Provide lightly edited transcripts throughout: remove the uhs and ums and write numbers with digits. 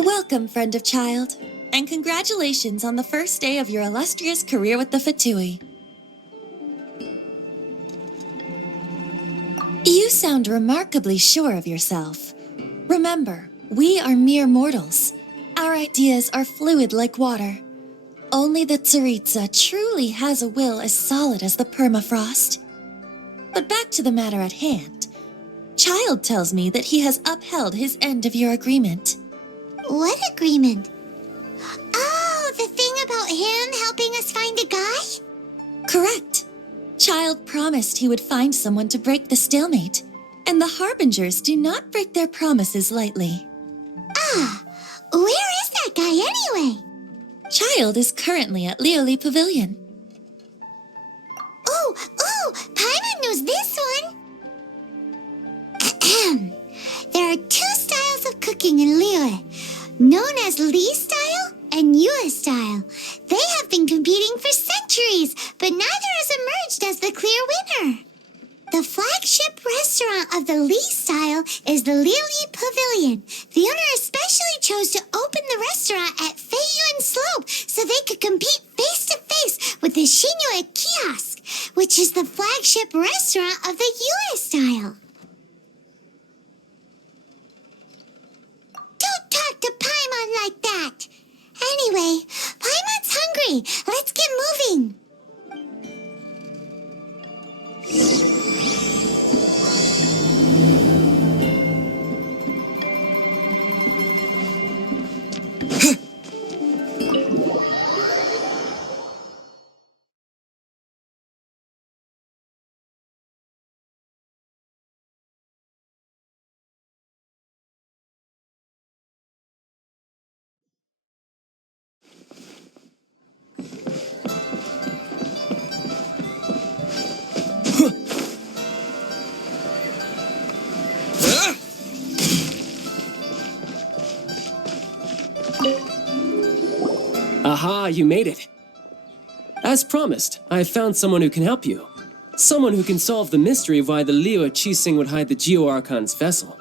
Welcome, friend of Childe, and congratulations on the first day of your illustrious career with the Fatui. You sound remarkably sure of yourself. Remember, we are mere mortals. Our ideas are fluid like water. Only the Tsaritsa truly has a will as solid as the permafrost. But back to the matter at hand. Childe tells me that he has upheld his end of your agreement. What agreement? Oh, the thing about him helping us find a guy? Correct. Childe promised he would find someone to break the stalemate, and the Harbingers do not break their promises lightly. Ah, where is that guy anyway? Childe is currently at Liyue Pavilion. Oh, Paimon knows this one. There are two styles of cooking in Liyue, known as Li style and Yue style. They have been competing for centuries, but neither has emerged as the clear winner. The flagship restaurant of the Li style is the Liyue Pavilion. The owner especially chose to open the restaurant at Feiyuan Slope so they could compete face-to-face with the Xinyue Kiosk, which is the flagship restaurant of the Yue style. Don't talk to Paimon like that. Anyway, Paimon's hungry. Let's get moving. Aha, you made it. As promised, I have found someone who can help you. Someone who can solve the mystery of why the Liyue Archon would hide the Liyue Archon's vessel.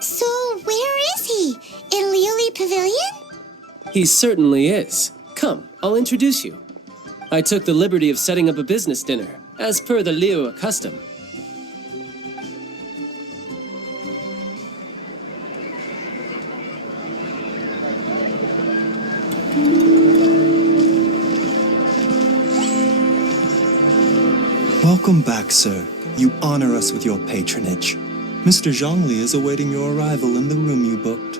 So, where is he? In Liyue Pavilion? He certainly is. Come, I'll introduce you. I took the liberty of setting up a business dinner, as per the Liyue custom. Welcome back, sir. You honor us with your patronage. Mr. Zhongli is awaiting your arrival in the room you booked.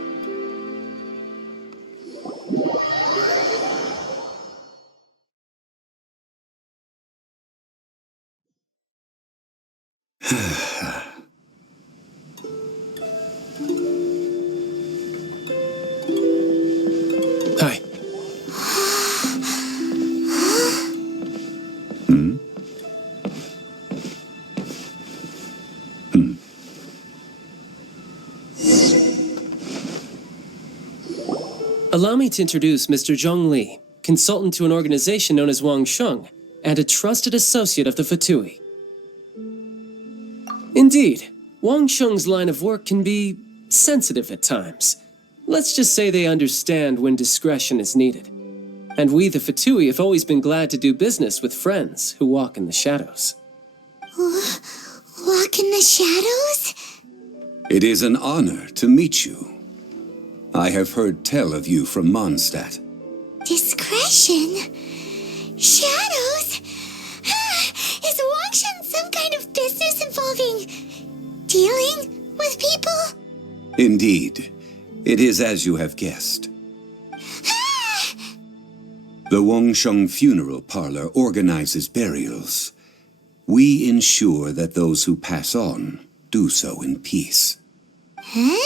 Hi. Allow me to introduce Mr. Zhongli, consultant to an organization known as Wangsheng, and a trusted associate of the Fatui. Indeed, Wangsheng's line of work can be sensitive at times. Let's just say they understand when discretion is needed. And we, the Fatui, have always been glad to do business with friends who walk in the shadows. Walk in the shadows? It is an honor to meet you. I have heard tell of you from Mondstadt. Discretion? Shadows? Is Wangsheng some kind of business involving dealing with people? Indeed, it is as you have guessed. The Wangsheng Funeral Parlor organizes burials. We ensure that those who pass on do so in peace. Huh?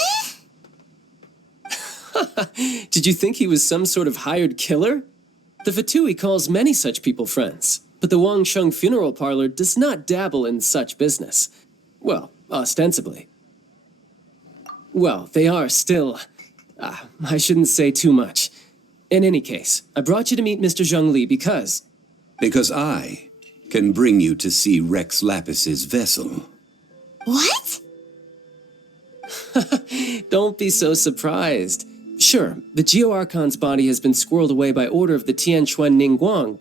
Did you think he was some sort of hired killer? The Fatui calls many such people friends, but the Wangsheng Funeral Parlor does not dabble in such business. Well, ostensibly. Well, they are still... I shouldn't say too much. In any case, I brought you to meet Mr. Zhongli because... Because I can bring you to see Rex Lapis's vessel. What? Don't be so surprised. Sure, the Geo Archon's body has been squirreled away by order of the Tianquan Ningguang.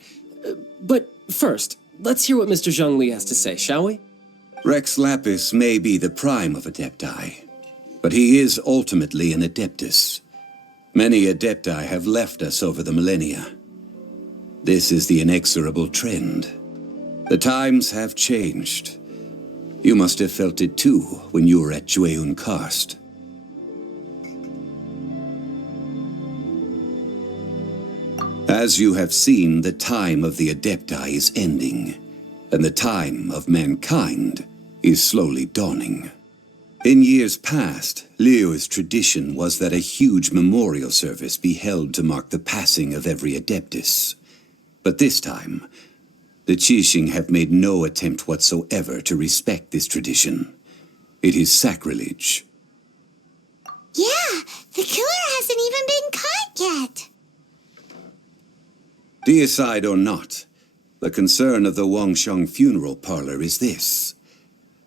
But first, let's hear what Mr. Zhongli has to say, shall we? Rex Lapis may be the prime of Adepti, but he is ultimately an Adeptus. Many Adepti have left us over the millennia. This is the inexorable trend. The times have changed. You must have felt it too when you were at Jueyun Karst. As you have seen, the time of the Adepti is ending, and the time of mankind is slowly dawning. In years past, Liyue's tradition was that a huge memorial service be held to mark the passing of every Adeptus. But this time, the Qixing have made no attempt whatsoever to respect this tradition. It is sacrilege. Yeah, the killer hasn't even been caught yet. Deicide or not, the concern of the Wangsheng Funeral Parlor is this.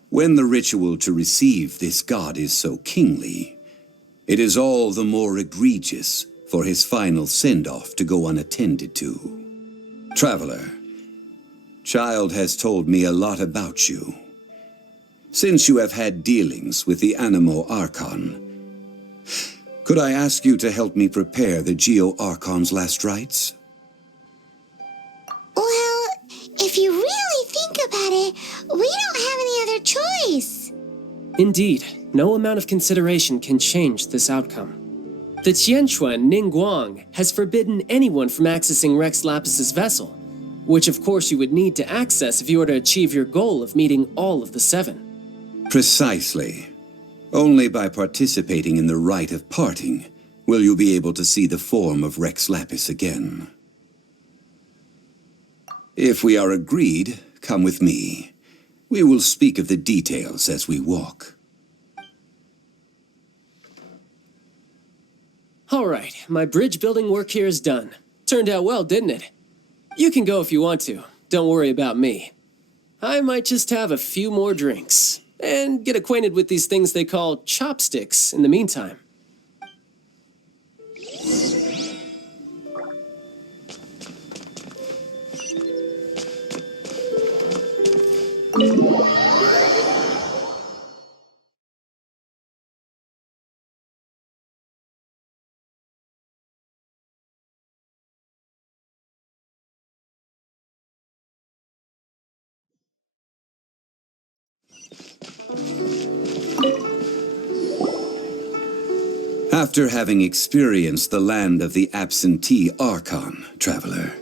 When the ritual to receive this god is so kingly, it is all the more egregious for his final send-off to go unattended to. Traveler, Childe has told me a lot about you. Since you have had dealings with the Animo Archon, could I ask you to help me prepare the Geo Archon's last rites? Well, if you really think about it, we don't have any other choice. Indeed, no amount of consideration can change this outcome. The Tianquan Ningguang has forbidden anyone from accessing Rex Lapis's vessel, which of course you would need to access if you were to achieve your goal of meeting all of the seven. Precisely. Only by participating in the Rite of Parting will you be able to see the form of Rex Lapis again. If we are agreed, come with me. We will speak of the details as we walk. All right, my bridge building work here is done. Turned out well, didn't it? You can go if you want to. Don't worry about me. I might just have a few more drinks and get acquainted with these things they call chopsticks in the meantime. After having experienced the land of the absentee Archon, traveler,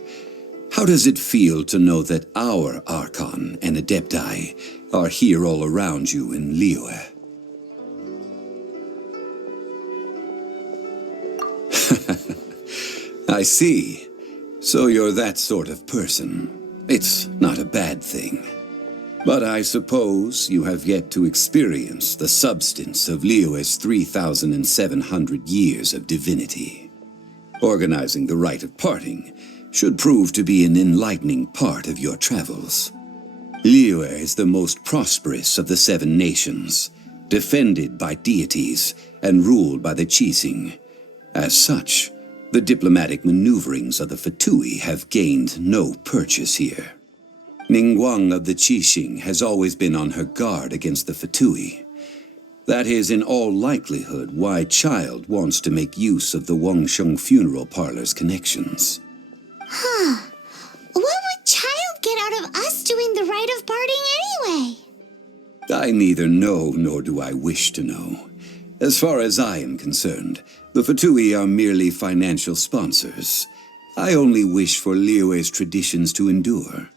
how does it feel to know that our Archon and Adepti are here all around you in Liyue? I see. So you're that sort of person. It's not a bad thing. But I suppose you have yet to experience the substance of Liyue's 3,700 years of divinity. Organizing the Rite of Parting should prove to be an enlightening part of your travels. Liyue is the most prosperous of the 7 nations, defended by deities and ruled by the Qixing. As such, the diplomatic maneuverings of the Fatui have gained no purchase here. Ningguang of the Qixing has always been on her guard against the Fatui. That is in all likelihood why Childe wants to make use of the Wangsheng Funeral Parlor's connections. Huh. What would Childe get out of us doing the Rite of Parting anyway? I neither know nor do I wish to know. As far as I am concerned, the Fatui are merely financial sponsors. I only wish for Liyue's traditions to endure.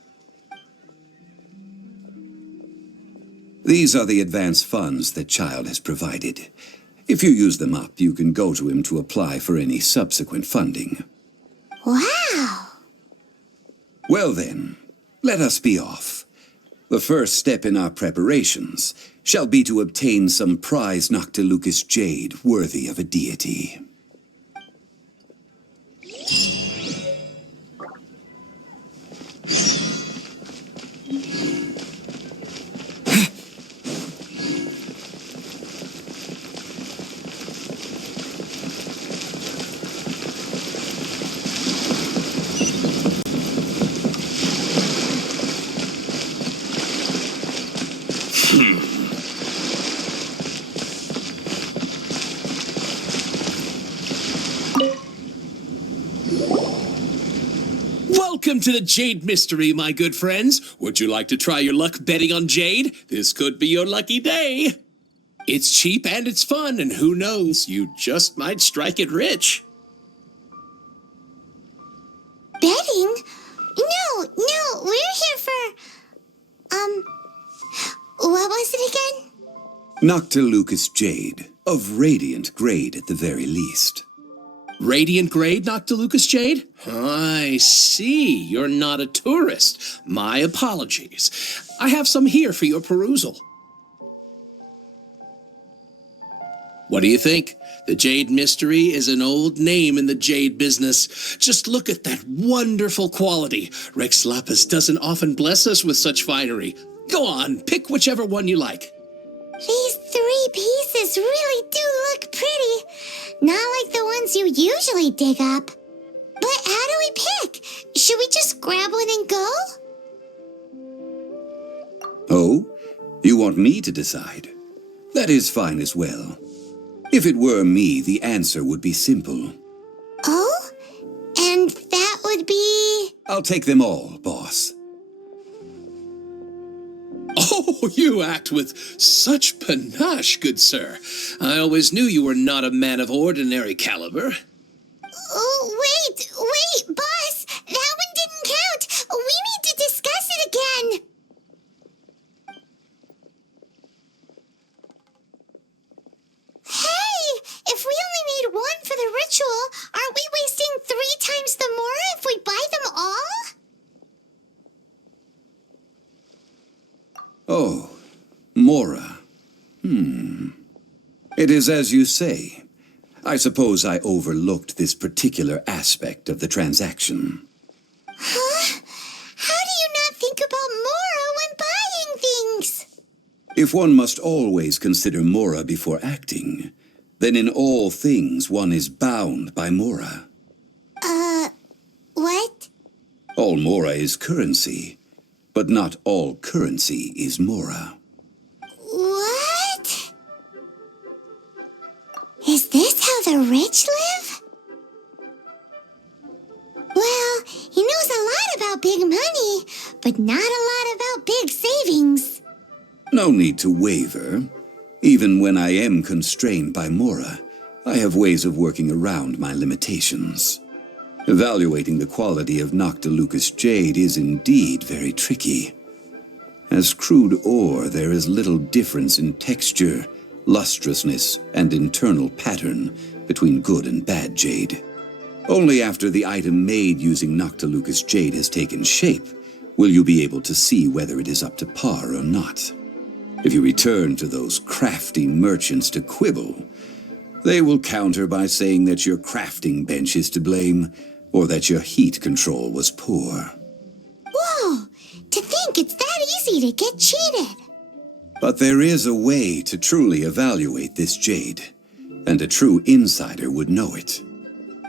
These are the advance funds that Childe has provided. If you use them up, you can go to him to apply for any subsequent funding. Wow! Well then, let us be off. The first step in our preparations shall be to obtain some prize Noctilucous jade worthy of a deity. Welcome to the Jade Mystery, my good friends. Would you like to try your luck betting on Jade? This could be your lucky day. It's cheap and it's fun, and who knows, you just might strike it rich. Betting? No, we're here for... what was it again? Noctilucous Jade, of radiant grade at the very least. Radiant grade, Noctilucous Jade? I see. You're not a tourist. My apologies. I have some here for your perusal. What do you think? The Jade Mystery is an old name in the jade business. Just look at that wonderful quality. Rex Lapis doesn't often bless us with such finery. Go on, pick whichever one you like. These 3 pieces really do look pretty. Not like the ones you usually dig up. But how do we pick? Should we just grab one and go? Oh? You want me to decide? That is fine as well. If it were me, the answer would be simple. Oh? And that would be... I'll take them all, boss. Oh, you act with such panache, good sir. I always knew you were not a man of ordinary caliber. Oh, wait, boss! That one didn't count! We need to discuss it again! Hey! If we only need one for the ritual, aren't we wasting 3 times the more if we buy them all? Oh, Mora. It is as you say. I suppose I overlooked this particular aspect of the transaction. Huh? How do you not think about Mora when buying things? If one must always consider Mora before acting, then in all things one is bound by Mora. What? All Mora is currency, but not all currency is Mora. What? Is this how the rich live? Well, he knows a lot about big money, but not a lot about big savings. No need to waver. Even when I am constrained by Mora, I have ways of working around my limitations. Evaluating the quality of Noctilucous Jade is indeed very tricky. As crude ore, there is little difference in texture, lustrousness, and internal pattern between good and bad jade. Only after the item made using Noctilucous Jade has taken shape will you be able to see whether it is up to par or not. If you return to those crafty merchants to quibble, they will counter by saying that your crafting bench is to blame, or that your heat control was poor. Whoa! To think it's that easy to get cheated. But there is a way to truly evaluate this jade, and a true insider would know it.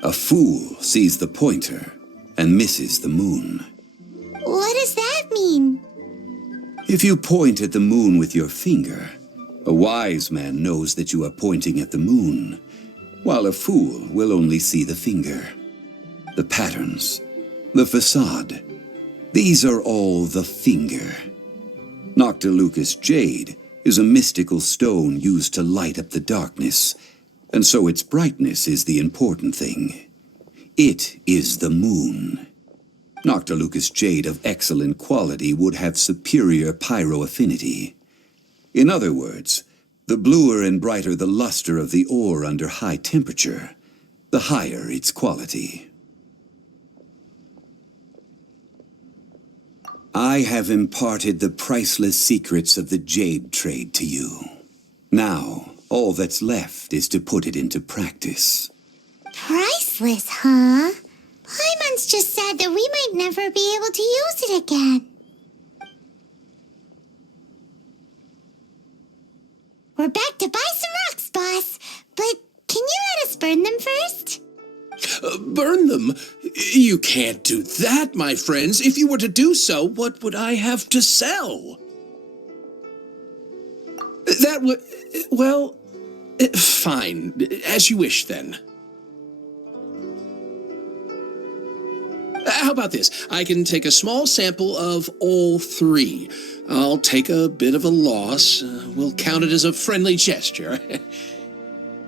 A fool sees the pointer and misses the moon. What does that mean? If you point at the moon with your finger, a wise man knows that you are pointing at the moon, while a fool will only see the finger. The patterns, the facade, these are all the finger. Noctilucous Jade is a mystical stone used to light up the darkness, and so its brightness is the important thing. It is the moon. Noctilucous Jade of excellent quality would have superior pyroaffinity. In other words, the bluer and brighter the luster of the ore under high temperature, the higher its quality. I have imparted the priceless secrets of the jade trade to you. Now, all that's left is to put it into practice. Priceless, huh? Paimon's just said that we might never be able to use it again. We're back to buy some rocks, boss. But can you let us burn them first? Burn them? You can't do that, my friends. If you were to do so, what would I have to sell? That would... well, fine. As you wish, then. How about this? I can take a small sample of all three. I'll take a bit of a loss. We'll count it as a friendly gesture.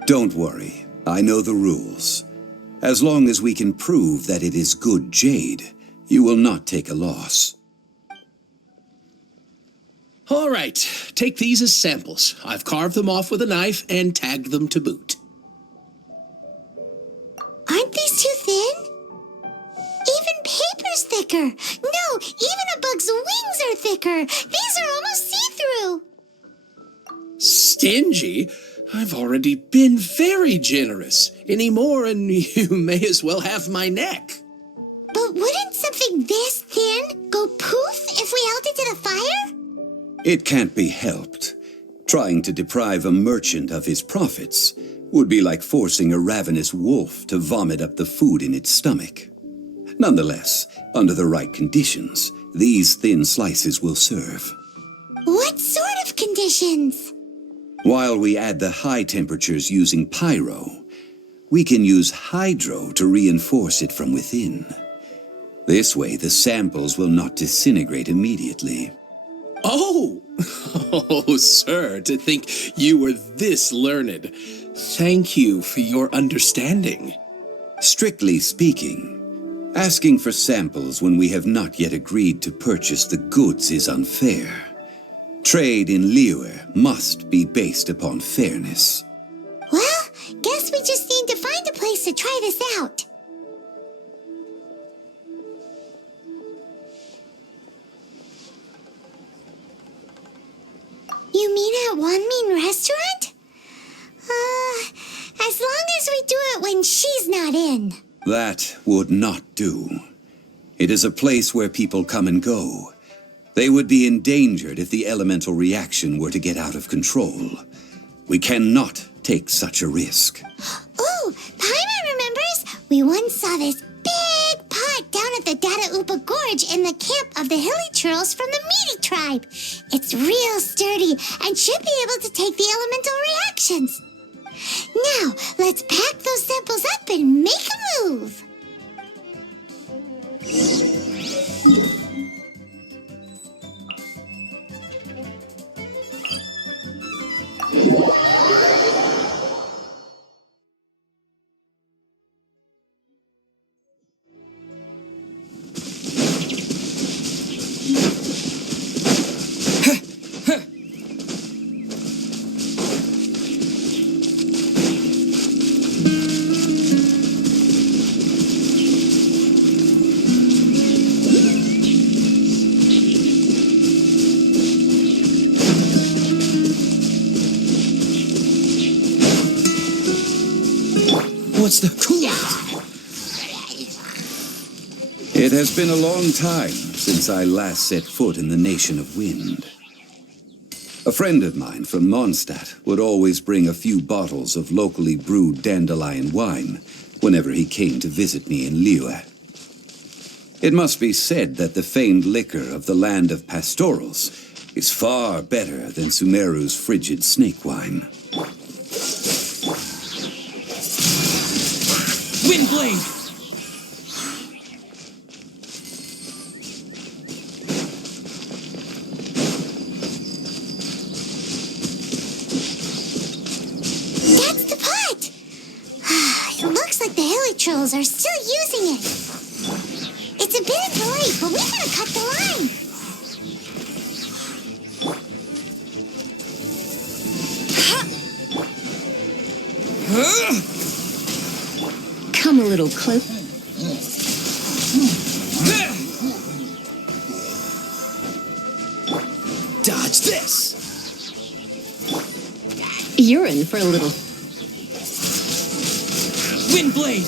Don't worry. I know the rules. As long as we can prove that it is good jade, you will not take a loss. All right, take these as samples. I've carved them off with a knife and tagged them to boot. Aren't these too thin? Even paper's thicker. No, even a bug's wings are thicker. These are almost see-through. Stingy? I've already been very generous. Any more and you may as well have my neck. But wouldn't something this thin go poof if we held it to the fire? It can't be helped. Trying to deprive a merchant of his profits would be like forcing a ravenous wolf to vomit up the food in its stomach. Nonetheless, under the right conditions, these thin slices will serve. What sort of conditions? While we add the high temperatures using pyro, we can use hydro to reinforce it from within. This way, the samples will not disintegrate immediately. Oh! Oh, sir, to think you were this learned. Thank you for your understanding. Strictly speaking, asking for samples when we have not yet agreed to purchase the goods is unfair. Trade in Liyue must be based upon fairness. Well, guess we just need to find a place to try this out. You mean at Wanmin Restaurant? As long as we do it when she's not in. That would not do. It is a place where people come and go. They would be endangered if the elemental reaction were to get out of control. We cannot take such a risk. Oh, Paimon remembers? We once saw this big pot down at the Data Upa Gorge in the camp of the Hilly Churls from the Meaty tribe. It's real sturdy and should be able to take the elemental reactions. Now, let's pack those samples up and make a move. What's the cool? It has been a long time since I last set foot in the Nation of Wind. A friend of mine from Mondstadt would always bring a few bottles of locally brewed dandelion wine whenever he came to visit me in Liyue. It must be said that the famed liquor of the land of pastorals is far better than Sumeru's frigid snake wine. Windblade! That's the pot! It looks like the Hilly Trolls are still using it. It's a bit impolite, but we gotta cut the line. Come a little closer. Dodge this! You're in for a little. Windblade!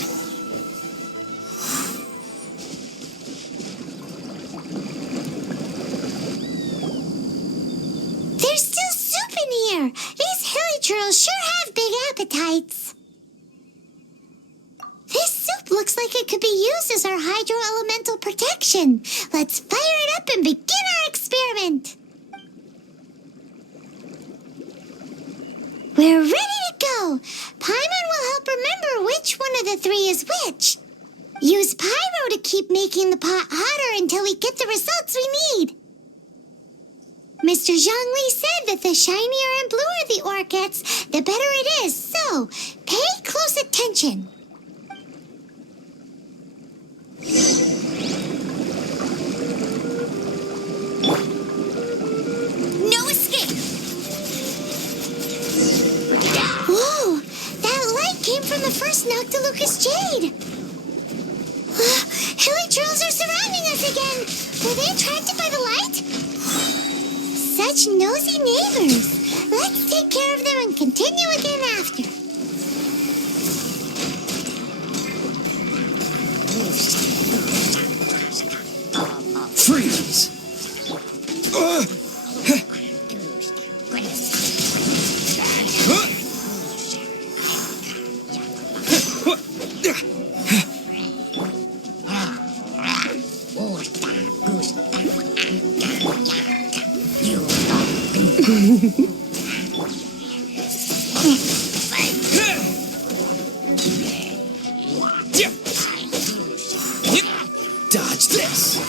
There's still soup in here. These Hilly Trolls sure have big appetites. This soup looks like it could be used as our hydro-elemental protection. Let's fire it up and begin our experiment. We're ready to go. Paimon will help remember which one of the three is which. Use pyro to keep making the pot hotter until we get the results we need. Mr. Zhongli said that the shinier and bluer the ore gets, the better it is. So, pay close attention. No escape! Whoa! That light came from the first Noctilucous Jade! Hilly trolls are surrounding us again! Were they attracted by the light? Such nosy neighbors! Let's take care of them and continue again after. Freeze! Dodge this!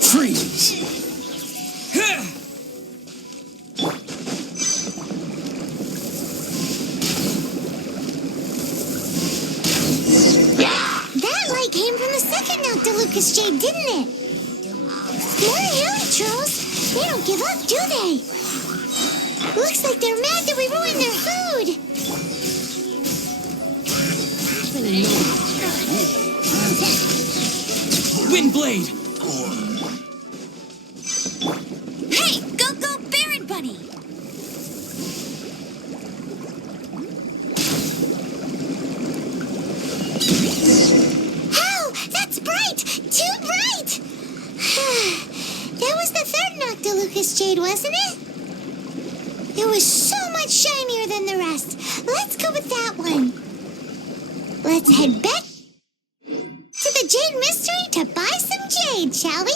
Freeze! That light came from the second Noctilucous Jade, didn't it? More hilly trolls. They don't give up, do they? Looks like they're mad that we ruined their food. Windblade! Hey, go, Baron Bunny! Oh, that's bright! Too bright! That was the third Noctilucous Jade, wasn't it? It was so much shinier than the rest. Let's go with that one. Let's head back to the Jade Mystery to buy some jade, shall we?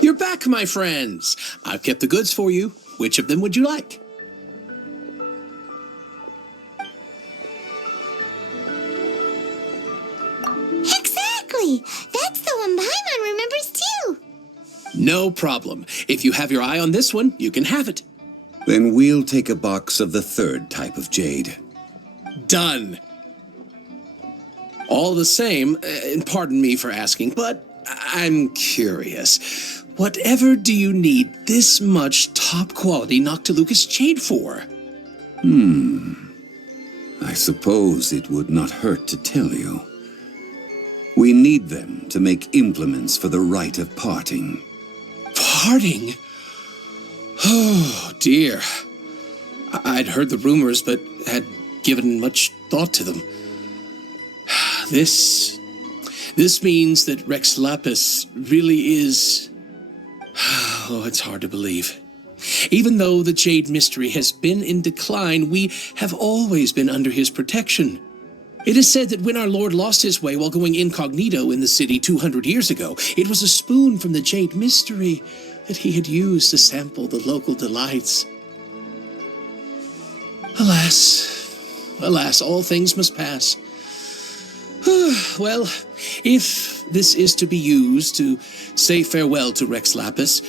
You're back, my friends. I've kept the goods for you. Which of them would you like? Exactly! That's the one Paimon remembers too! No problem. If you have your eye on this one, you can have it. Then we'll take a box of the third type of jade. Done. All the same, and pardon me for asking, but I'm curious. Whatever do you need this much top-quality Noctilucous Jade for? I suppose it would not hurt to tell you. We need them to make implements for the Rite of Parting. Parting? Oh, dear. I'd heard the rumors, but had given much thought to them. This means that Rex Lapis really is... Oh, it's hard to believe. Even though the Jade Mystery has been in decline, we have always been under his protection. It is said that when our Lord lost his way while going incognito in the city 200 years ago, it was a spoon from the Jade Mystery that he had used to sample the local delights. Alas, all things must pass. Well, if this is to be used to say farewell to Rex Lapis,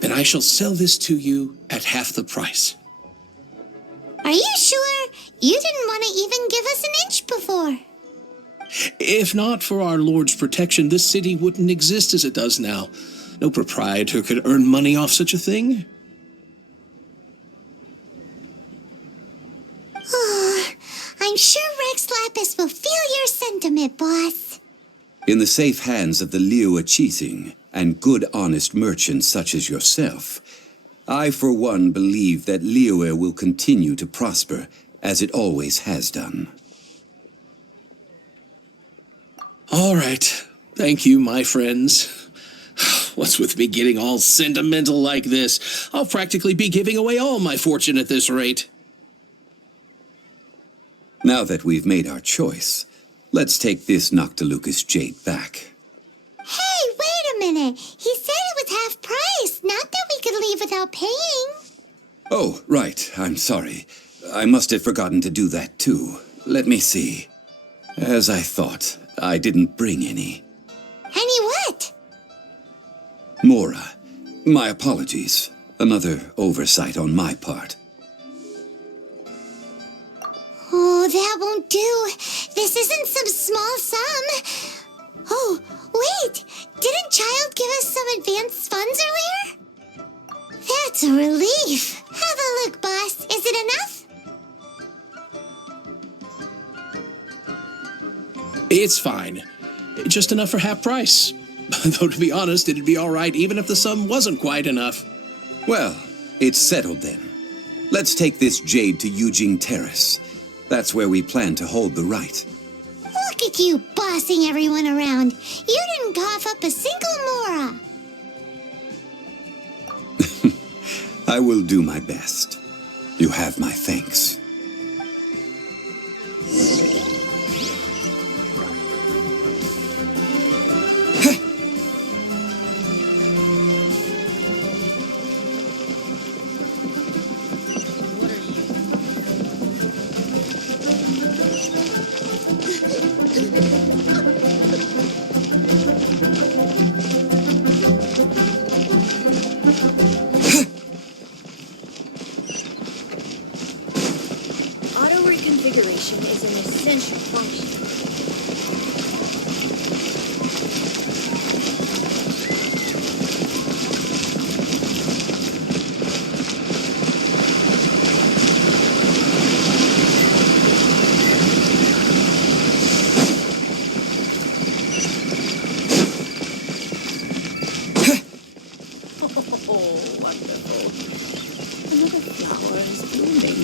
then I shall sell this to you at half the price. Are you sure? You didn't want to even give us an inch before. If not for our Lord's protection, this city wouldn't exist as it does now. No proprietor could earn money off such a thing. I'm sure Rex Lapis will feel your sentiment, boss. In the safe hands of the Liyue Archon and good honest merchants such as yourself, I, for one, believe that Liyue will continue to prosper, as it always has done. All right. Thank you, my friends. What's with me getting all sentimental like this? I'll practically be giving away all my fortune at this rate. Now that we've made our choice, let's take this Noctilucous jade back. Hey, wait a minute. He said it was half price, not that we could leave without paying. Oh, right. I'm sorry. I must have forgotten to do that, too. Let me see. As I thought, I didn't bring any. Any what? Mora, my apologies. Another oversight on my part. Oh, that won't do. This isn't some small sum. Oh, wait. Didn't Childe give us some advanced funds earlier? That's a relief. Have a look, boss. Is it enough? It's fine. Just enough for half price. Though, to be honest, it'd be all right even if the sum wasn't quite enough. Well, it's settled then. Let's take this jade to Yujing Terrace. That's where we plan to hold the rite. Look at you bossing everyone around. You didn't cough up a single mora. I will do my best. You have my thanks. Auto-reconfiguration is an essential function. Oh, wonderful. Another flower is blooming.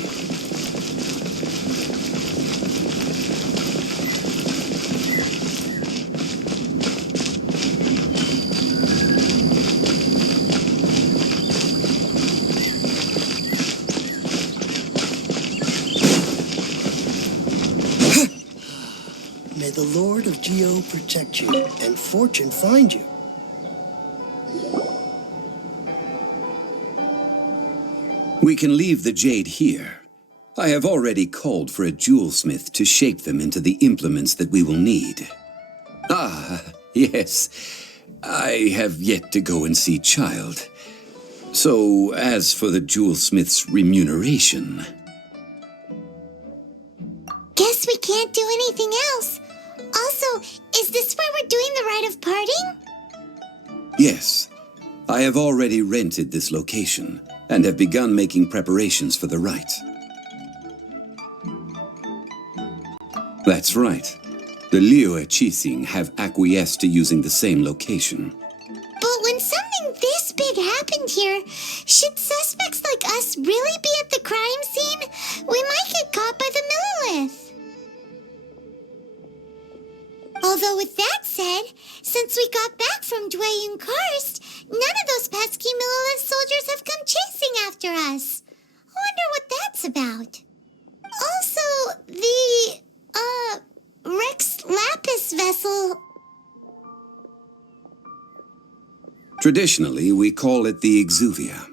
May the Lord of Geo protect you and fortune find you. We can leave the jade here. I have already called for a jewelsmith to shape them into the implements that we will need. Ah, yes. I have yet to go and see Childe. So, as for the jewelsmith's remuneration... Guess we can't do anything else. Also, is this where we're doing the Rite of Parting? Yes, I have already rented this location and have begun making preparations for the rite. That's right. The Liyue Archon have acquiesced to using the same location. But when something this big happened here, should suspects like us really be at the crime scene? We might get caught by the Millilith. Although with that said, since we got back from Dwayne Karst, none of those pesky Millilith soldiers have come chasing after us. Wonder what that's about. Also, the, Rex Lapis vessel... Traditionally, we call it the Exuvia.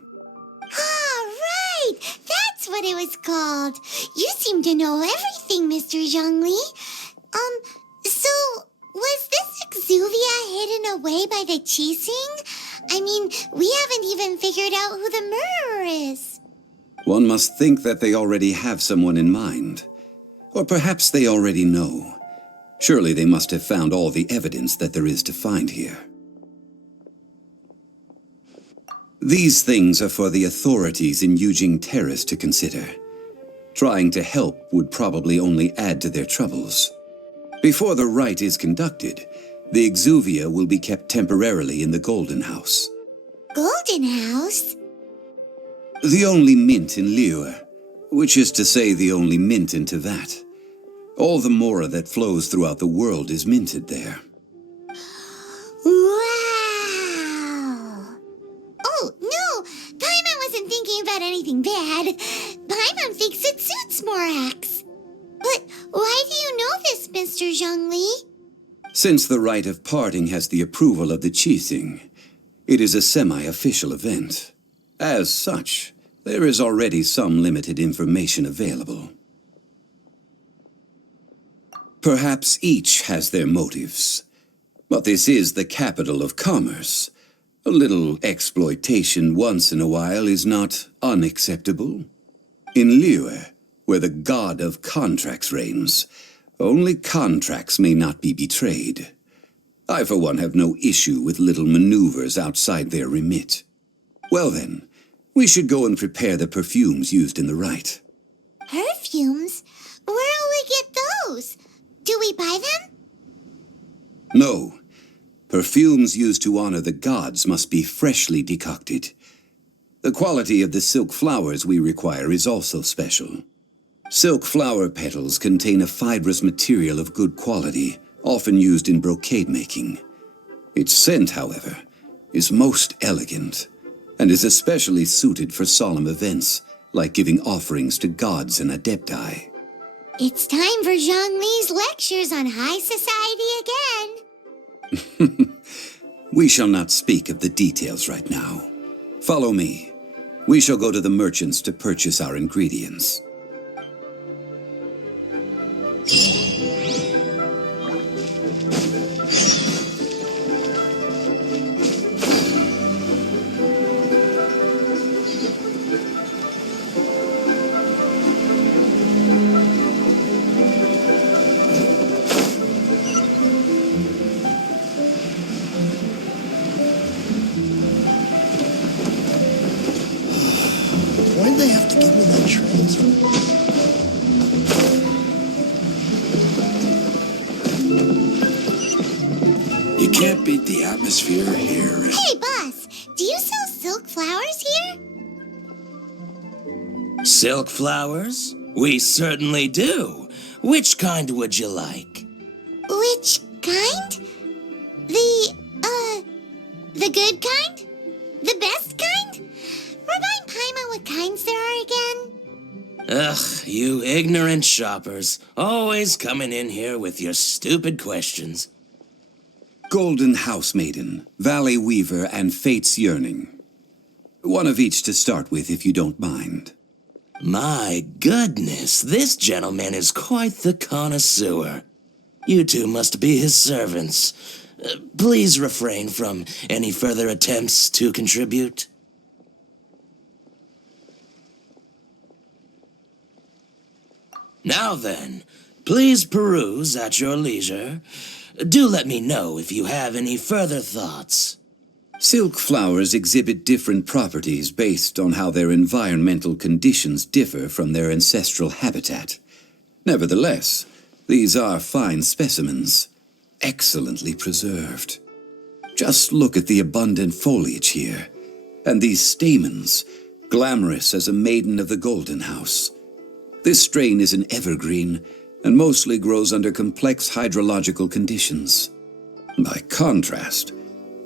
Ah, right! That's what it was called. You seem to know everything, Mr. Zhongli. So, was this Exuvia hidden away by the Qixing? I mean, we haven't even figured out who the murderer is. One must think that they already have someone in mind. Or perhaps they already know. Surely they must have found all the evidence that there is to find here. These things are for the authorities in Yujing Terrace to consider. Trying to help would probably only add to their troubles. Before the rite is conducted, the Exuvia will be kept temporarily in the Golden House. Golden House? The only mint in Liyue, which is to say the only mint in Tevat. All the mora that flows throughout the world is minted there. Wow! Oh, no! Paimon wasn't thinking about anything bad. Paimon thinks it suits Morax. But why do you know this, Mr. Zhongli? Since the Rite of Parting has the approval of the Qixing, it is a semi-official event. As such, there is already some limited information available. Perhaps each has their motives, but this is the capital of commerce. A little exploitation once in a while is not unacceptable. In Liyue, where the god of contracts reigns, only contracts may not be betrayed. I, for one, have no issue with little maneuvers outside their remit. Well then, we should go and prepare the perfumes used in the rite. Perfumes? Where will we get those? Do we buy them? No. Perfumes used to honor the gods must be freshly decocted. The quality of the silk flowers we require is also special. Silk flower petals contain a fibrous material of good quality, often used in brocade making. Its scent, however, is most elegant, and is especially suited for solemn events, like giving offerings to gods and adepti. It's time for Zhongli's lectures on high society again. We shall not speak of the details right now. Follow me. We shall go to the merchants to purchase our ingredients. Why'd they have to give me that transfer? You can't beat the atmosphere here. Hey, boss, do you sell silk flowers here? Silk flowers? We certainly do. Which kind would you like? Which kind? The good kind? The best kind? Remind Paimon what kinds there are again. Ugh, you ignorant shoppers. Always coming in here with your stupid questions. Golden House Maiden, Valley Weaver, and Fate's Yearning. One of each to start with, if you don't mind. My goodness, this gentleman is quite the connoisseur. You two must be his servants. Please refrain from any further attempts to contribute. Now then, please peruse at your leisure. Do let me know if you have any further thoughts. Silk flowers exhibit different properties based on how their environmental conditions differ from their ancestral habitat. Nevertheless, these are fine specimens, excellently preserved. Just look at the abundant foliage here, and these stamens, glamorous as a maiden of the Golden House. This strain is an evergreen, and mostly grows under complex hydrological conditions. By contrast,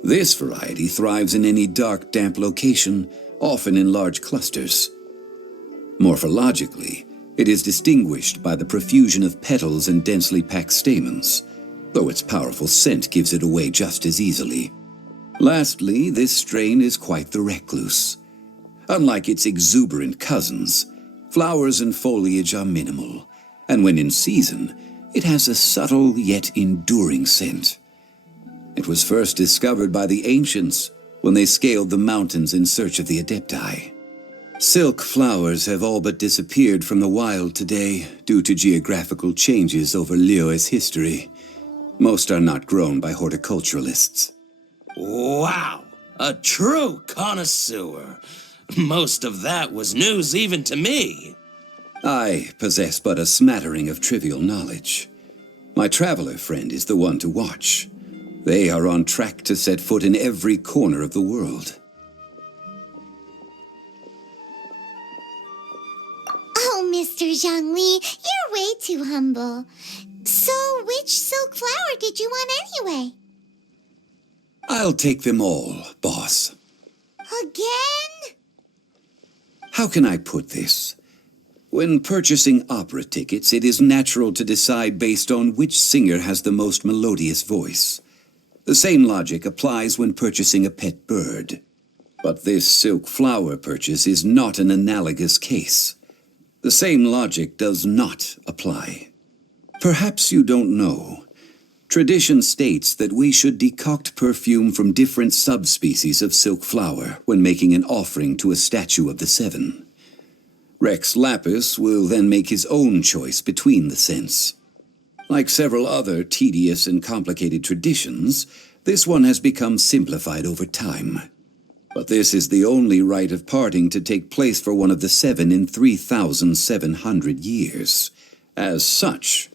this variety thrives in any dark, damp location, often in large clusters. Morphologically, it is distinguished by the profusion of petals and densely packed stamens, though its powerful scent gives it away just as easily. Lastly, this strain is quite the recluse. Unlike its exuberant cousins, flowers and foliage are minimal, and when in season, it has a subtle yet enduring scent. It was first discovered by the ancients when they scaled the mountains in search of the adepti. Silk flowers have all but disappeared from the wild today due to geographical changes over Liyue's history. Most are not grown by horticulturalists. Wow, a true connoisseur. Most of that was news even to me. I possess but a smattering of trivial knowledge. My traveler friend is the one to watch. They are on track to set foot in every corner of the world. Mr. Zhongli, you're way too humble. So, which silk flower did you want anyway? I'll take them all, boss. Again? How can I put this? When purchasing opera tickets, it is natural to decide based on which singer has the most melodious voice. The same logic applies when purchasing a pet bird. But this silk flower purchase is not an analogous case. The same logic does not apply. Perhaps you don't know. Tradition states that we should decoct perfume from different subspecies of silk flower when making an offering to a statue of the seven. Rex Lapis will then make his own choice between the scents. Like several other tedious and complicated traditions, this one has become simplified over time. But this is the only rite of parting to take place for one of the seven in 3,700 years. As such,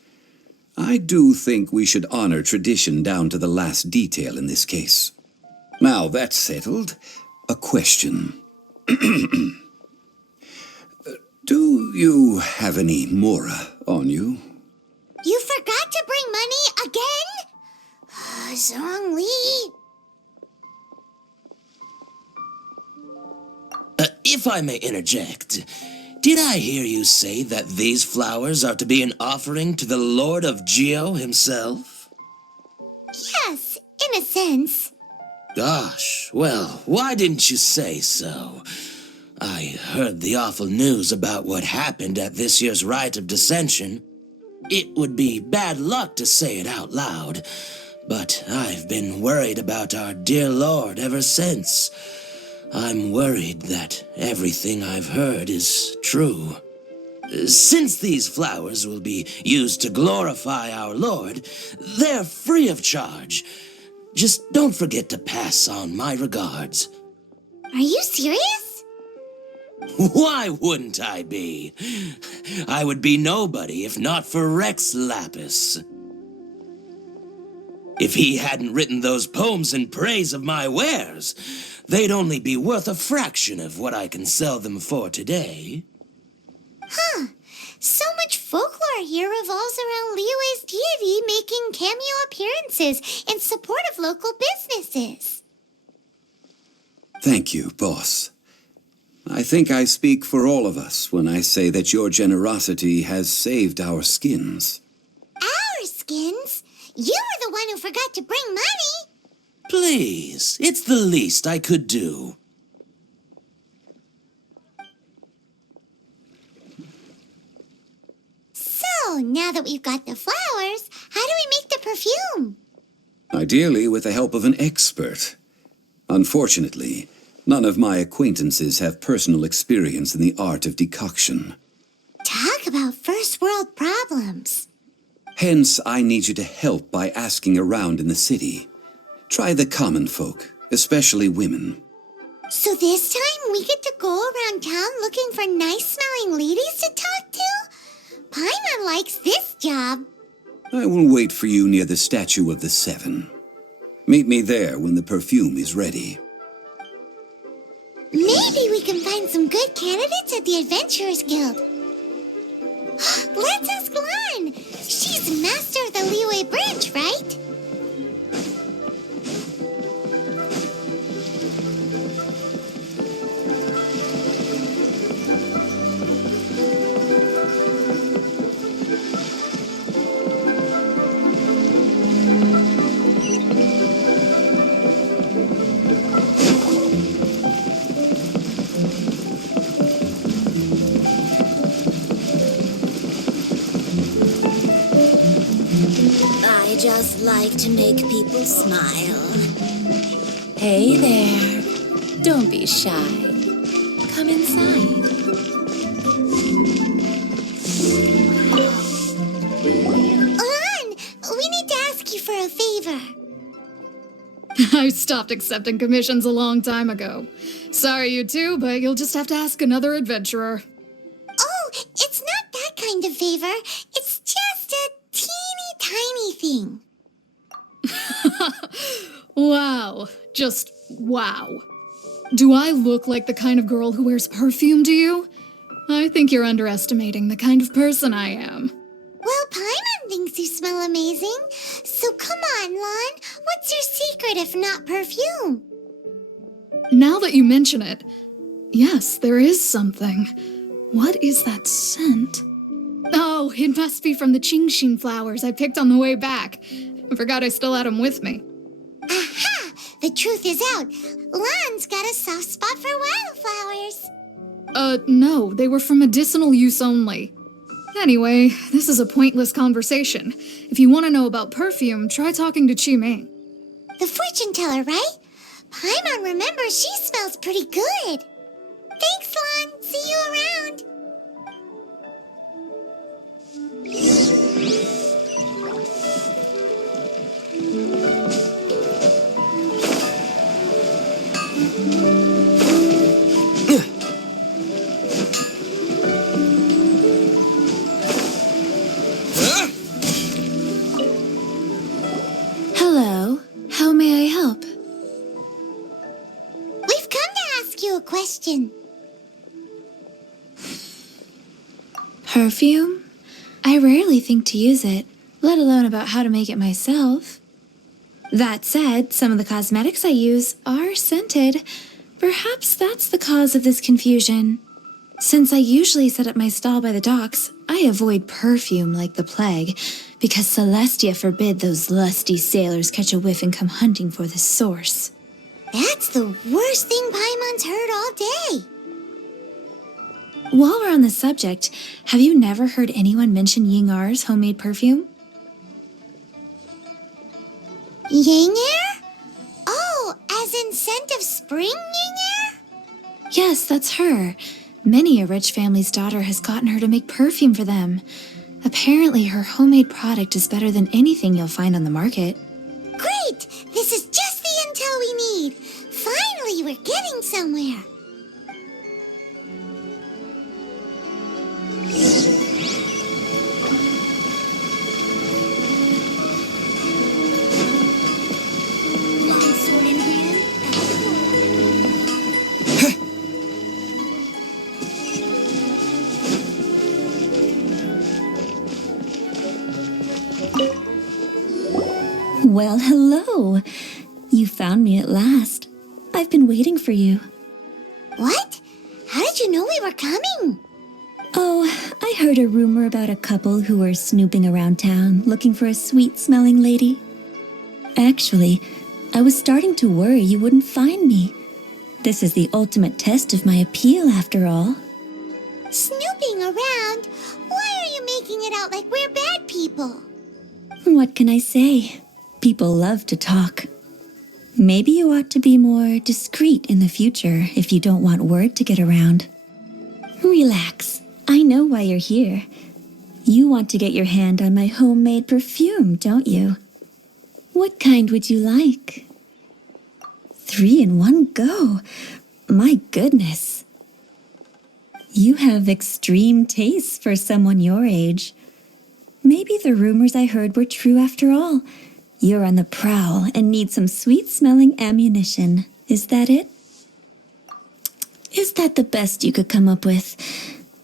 I do think we should honor tradition down to the last detail in this case. Now that's settled, a question. Do you have any mora on you? You forgot to bring money again? Zhongli. If I may interject, did I hear you say that these flowers are to be an offering to the Lord of Geo himself? Yes, in a sense. Gosh, well, why didn't you say so? I heard the awful news about what happened at this year's Rite of Descension. It would be bad luck to say it out loud, but I've been worried about our dear Lord ever since. I'm worried that everything I've heard is true. Since these flowers will be used to glorify our Lord, they're free of charge. Just don't forget to pass on my regards. Are you serious? Why wouldn't I be? I would be nobody if not for Rex Lapis. If he hadn't written those poems in praise of my wares, they'd only be worth a fraction of what I can sell them for today. Huh. So much folklore here revolves around Liyue's deity making cameo appearances in support of local businesses. Thank you, boss. I think I speak for all of us when I say that your generosity has saved our skins. Our skins? You were the one who forgot to bring money. Please, it's the least I could do. So, now that we've got the flowers, how do we make the perfume? Ideally with the help of an expert. Unfortunately, none of my acquaintances have personal experience in the art of decoction. Talk about first world problems. Hence, I need you to help by asking around in the city. Try the common folk, especially women. So this time we get to go around town looking for nice-smelling ladies to talk to? Paimon likes this job. I will wait for you near the statue of the seven. Meet me there when the perfume is ready. Maybe we can find some good candidates at the Adventurers Guild. Let's ask Lan. She's master of the Liyue branch, right? I just like to make people smile. Hey there. Don't be shy. Come inside. Lan, we need to ask you for a favor. I stopped accepting commissions a long time ago. Sorry, you two, but you'll just have to ask another adventurer. Oh, it's not that kind of favor. It's just a teeny tiny thing. Wow. Just wow. Do I look like the kind of girl who wears perfume to you? I think you're underestimating the kind of person I am. Well, Paimon thinks you smell amazing. So come on, Lon. What's your secret if not perfume? Now that you mention it, yes, there is something. What is that scent? Oh, it must be from the Qingxin flowers I picked on the way back. I forgot I still had them with me. Aha! The truth is out. Lon's got a soft spot for wildflowers. No, they were for medicinal use only. Anyway, this is a pointless conversation. If you want to know about perfume, try talking to Qiming. The fortune teller, right? Paimon remembers she smells pretty good. Thanks, Lon. See you around. Hello. How may I help? We've come to ask you a question. Perfume? I rarely think to use it, let alone about how to make it myself. That said, some of the cosmetics I use are scented. Perhaps that's the cause of this confusion. Since I usually set up my stall by the docks, I avoid perfume like the plague, because Celestia forbid those lusty sailors catch a whiff and come hunting for the source. That's the worst thing Paimon's heard all day. While we're on the subject, have you never heard anyone mention Ying-Ar's homemade perfume? Ying-Er? Oh, as in scent of spring, Ying-Er? Yes, that's her. Many a rich family's daughter has gotten her to make perfume for them. Apparently, her homemade product is better than anything you'll find on the market. Great! This is just the intel we need. Finally, we're getting somewhere. Longsword in hand. Well, hello. You found me at last. I've been waiting for you. What? How did you know we were coming? Oh, I heard a rumor about a couple who were snooping around town looking for a sweet-smelling lady. Actually, I was starting to worry you wouldn't find me. This is the ultimate test of my appeal, after all. Snooping around? Why are you making it out like we're bad people? What can I say? People love to talk. Maybe you ought to be more discreet in the future if you don't want word to get around. Relax. I know why you're here. You want to get your hand on my homemade perfume, don't you? What kind would you like? 3 in one go. My goodness. You have extreme tastes for someone your age. Maybe the rumors I heard were true after all. You're on the prowl and need some sweet-smelling ammunition. Is that it? Is that the best you could come up with?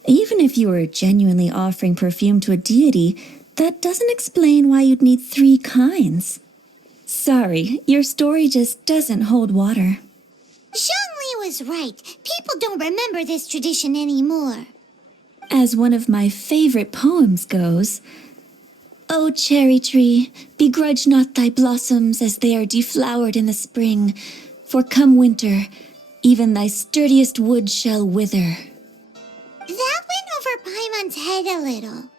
Even if you were genuinely offering perfume to a deity, that doesn't explain why you'd need 3 kinds. Sorry, your story just doesn't hold water. Zhongli was right. People don't remember this tradition anymore. As one of my favorite poems goes, "O cherry tree, begrudge not thy blossoms as they are deflowered in the spring, for come winter, even thy sturdiest wood shall wither." That went over Paimon's head a little.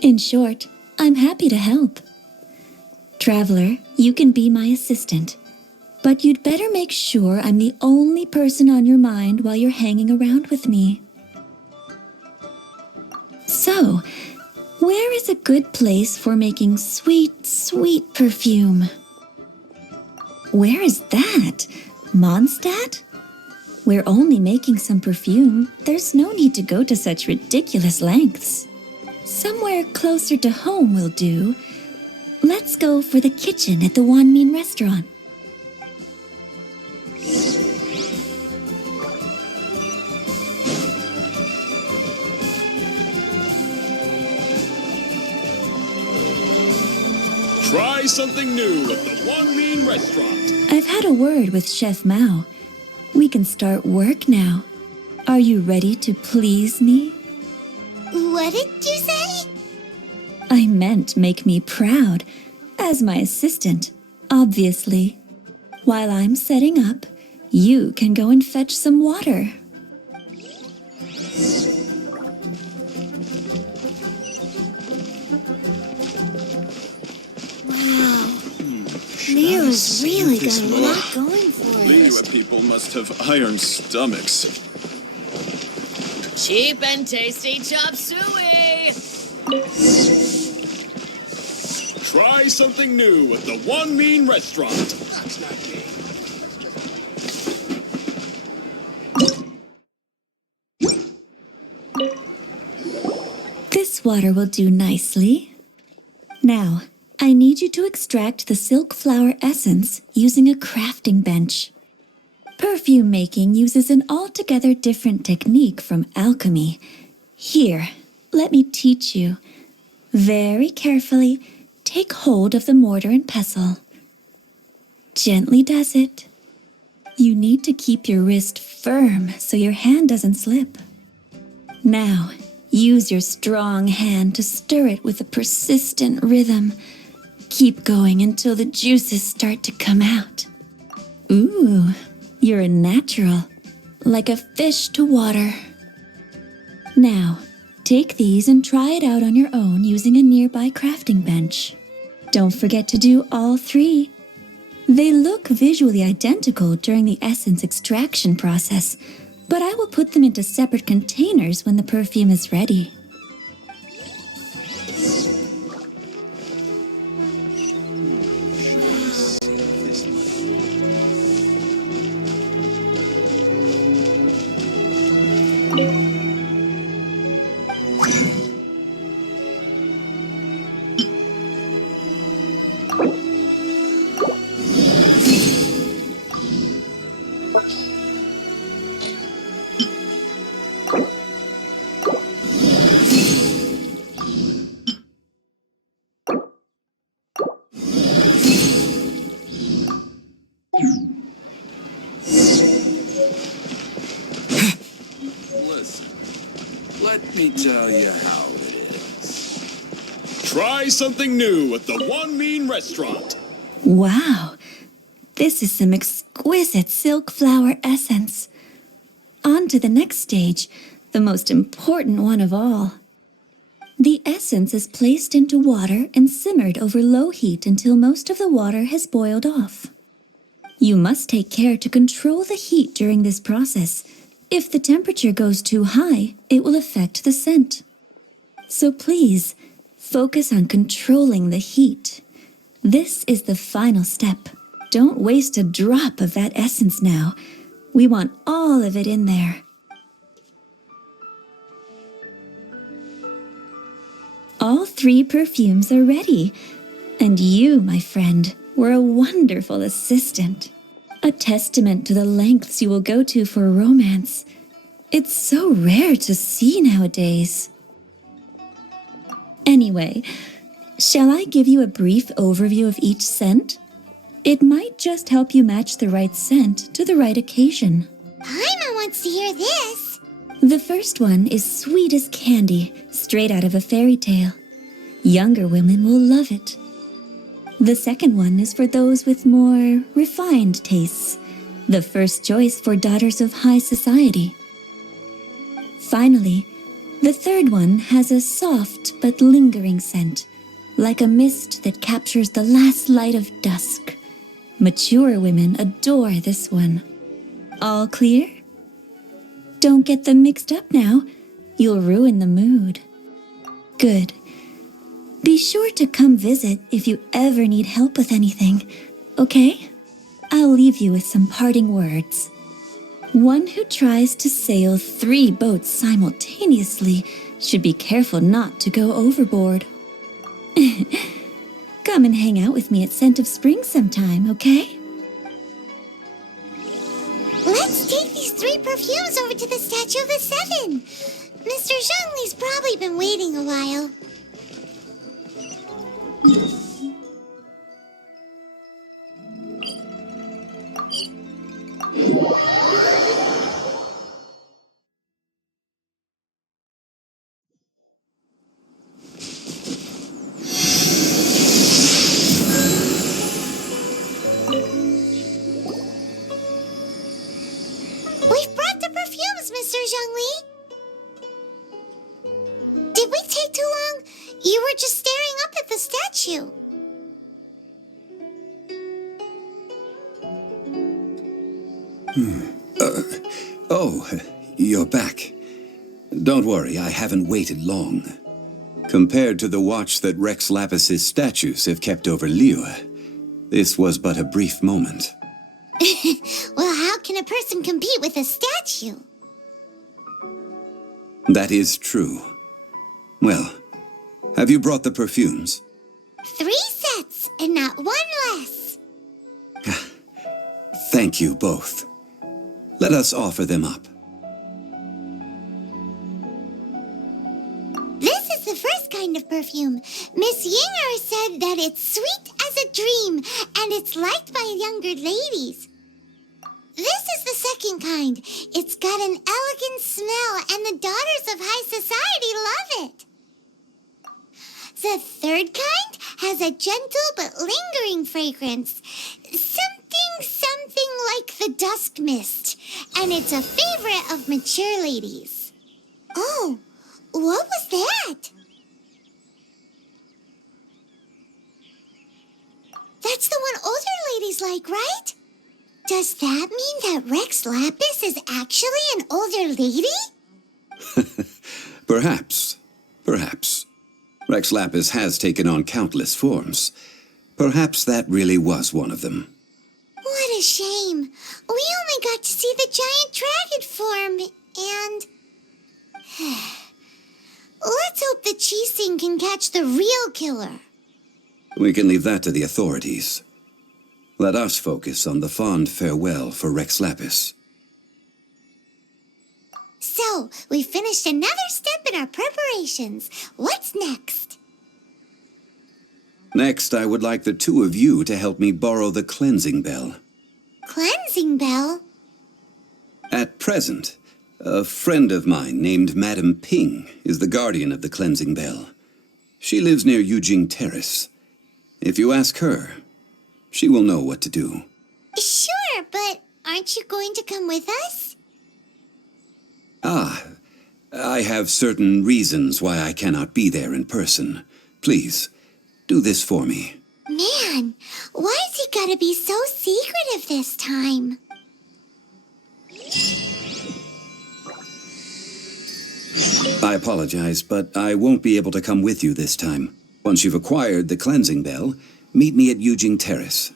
In short, I'm happy to help. Traveler, you can be my assistant, but you'd better make sure I'm the only person on your mind while you're hanging around with me. So, where is a good place for making sweet, sweet perfume? Where is that? Mondstadt? We're only making some perfume. There's no need to go to such ridiculous lengths. Somewhere closer to home will do. Let's go for the kitchen at the Wanmin restaurant. Try something new at the One Mean Restaurant. I've had a word with Chef Mao. We can start work now. Are you ready to please me? What did you say? I meant make me proud. As my assistant, obviously. While I'm setting up, you can go and fetch some water. Liyue's really got a lot going for it. Liyue people must have iron stomachs. Cheap and tasty chop suey! Try something new at the One Mean Restaurant. That's not me. This water will do nicely. Now, I need you to extract the silk flower essence using a crafting bench. Perfume making uses an altogether different technique from alchemy. Here, let me teach you. Very carefully, take hold of the mortar and pestle. Gently does it. You need to keep your wrist firm so your hand doesn't slip. Now, use your strong hand to stir it with a persistent rhythm. Keep going until the juices start to come out. Ooh, you're a natural, like a fish to water. Now, take these and try it out on your own using a nearby crafting bench. Don't forget to do all three. They look visually identical during the essence extraction process, but I will put them into separate containers when the perfume is ready. Let me tell you how it is. Try something new at the One Mean Restaurant. Wow, this is some exquisite silk flower essence. On to the next stage, the most important one of all. The essence is placed into water and simmered over low heat until most of the water has boiled off. You must take care to control the heat during this process. If the temperature goes too high, it will affect the scent. So please, focus on controlling the heat. This is the final step. Don't waste a drop of that essence now. We want all of it in there. All three perfumes are ready. And you, my friend, were a wonderful assistant. A testament to the lengths you will go to for romance. It's so rare to see nowadays. Anyway, shall I give you a brief overview of each scent? It might just help you match the right scent to the right occasion. Paimon wants to hear this. The first one is sweet as candy, straight out of a fairy tale. Younger women will love it. The second one is for those with more refined tastes. The first choice for daughters of high society. Finally, the third one has a soft but lingering scent, like a mist that captures the last light of dusk. Mature women adore this one. All clear? Don't get them mixed up now. You'll ruin the mood. Good. Be sure to come visit if you ever need help with anything, okay? I'll leave you with some parting words. One who tries to sail 3 boats simultaneously should be careful not to go overboard. Come and hang out with me at Scent of Spring sometime, okay? Let's take these 3 perfumes over to the Statue of the Seven. Mr. Zhongli's probably been waiting a while. Zhongli? Did we take too long? You were just staring up at the statue. Oh, you're back. Don't worry, I haven't waited long. Compared to the watch that Rex Lapis's statues have kept over Liyue, this was but a brief moment. Well, how can a person compete with a statue? That is true. Well, have you brought the perfumes? 3 sets, and not one less. Thank you both. Let us offer them up. This is the first kind of perfume. Miss Yinger said that it's sweet as a dream, and it's liked by younger ladies. This is the second kind. It's got an elegant smell, and the daughters of high society love it. The third kind has a gentle but lingering fragrance. Something like the dusk mist, and it's a favorite of mature ladies. Oh, what was that? That's the one older ladies like, right? Does that mean that Rex Lapis is actually an older lady? Perhaps. Rex Lapis has taken on countless forms. Perhaps that really was one of them. What a shame. We only got to see the giant dragon form, and... Let's hope the Qixing can catch the real killer. We can leave that to the authorities. Let us focus on the fond farewell for Rex Lapis. So, we finished another step in our preparations. What's next? Next, I would like the two of you to help me borrow the cleansing bell. Cleansing bell? At present, a friend of mine named Madame Ping is the guardian of the cleansing bell. She lives near Yujing Terrace. If you ask her, she will know what to do. Sure, but aren't you going to come with us? Ah, I have certain reasons why I cannot be there in person. Please, do this for me. Man, why has he gotta be so secretive this time? I apologize, but I won't be able to come with you this time. Once you've acquired the cleansing bell, meet me at Yujing Terrace.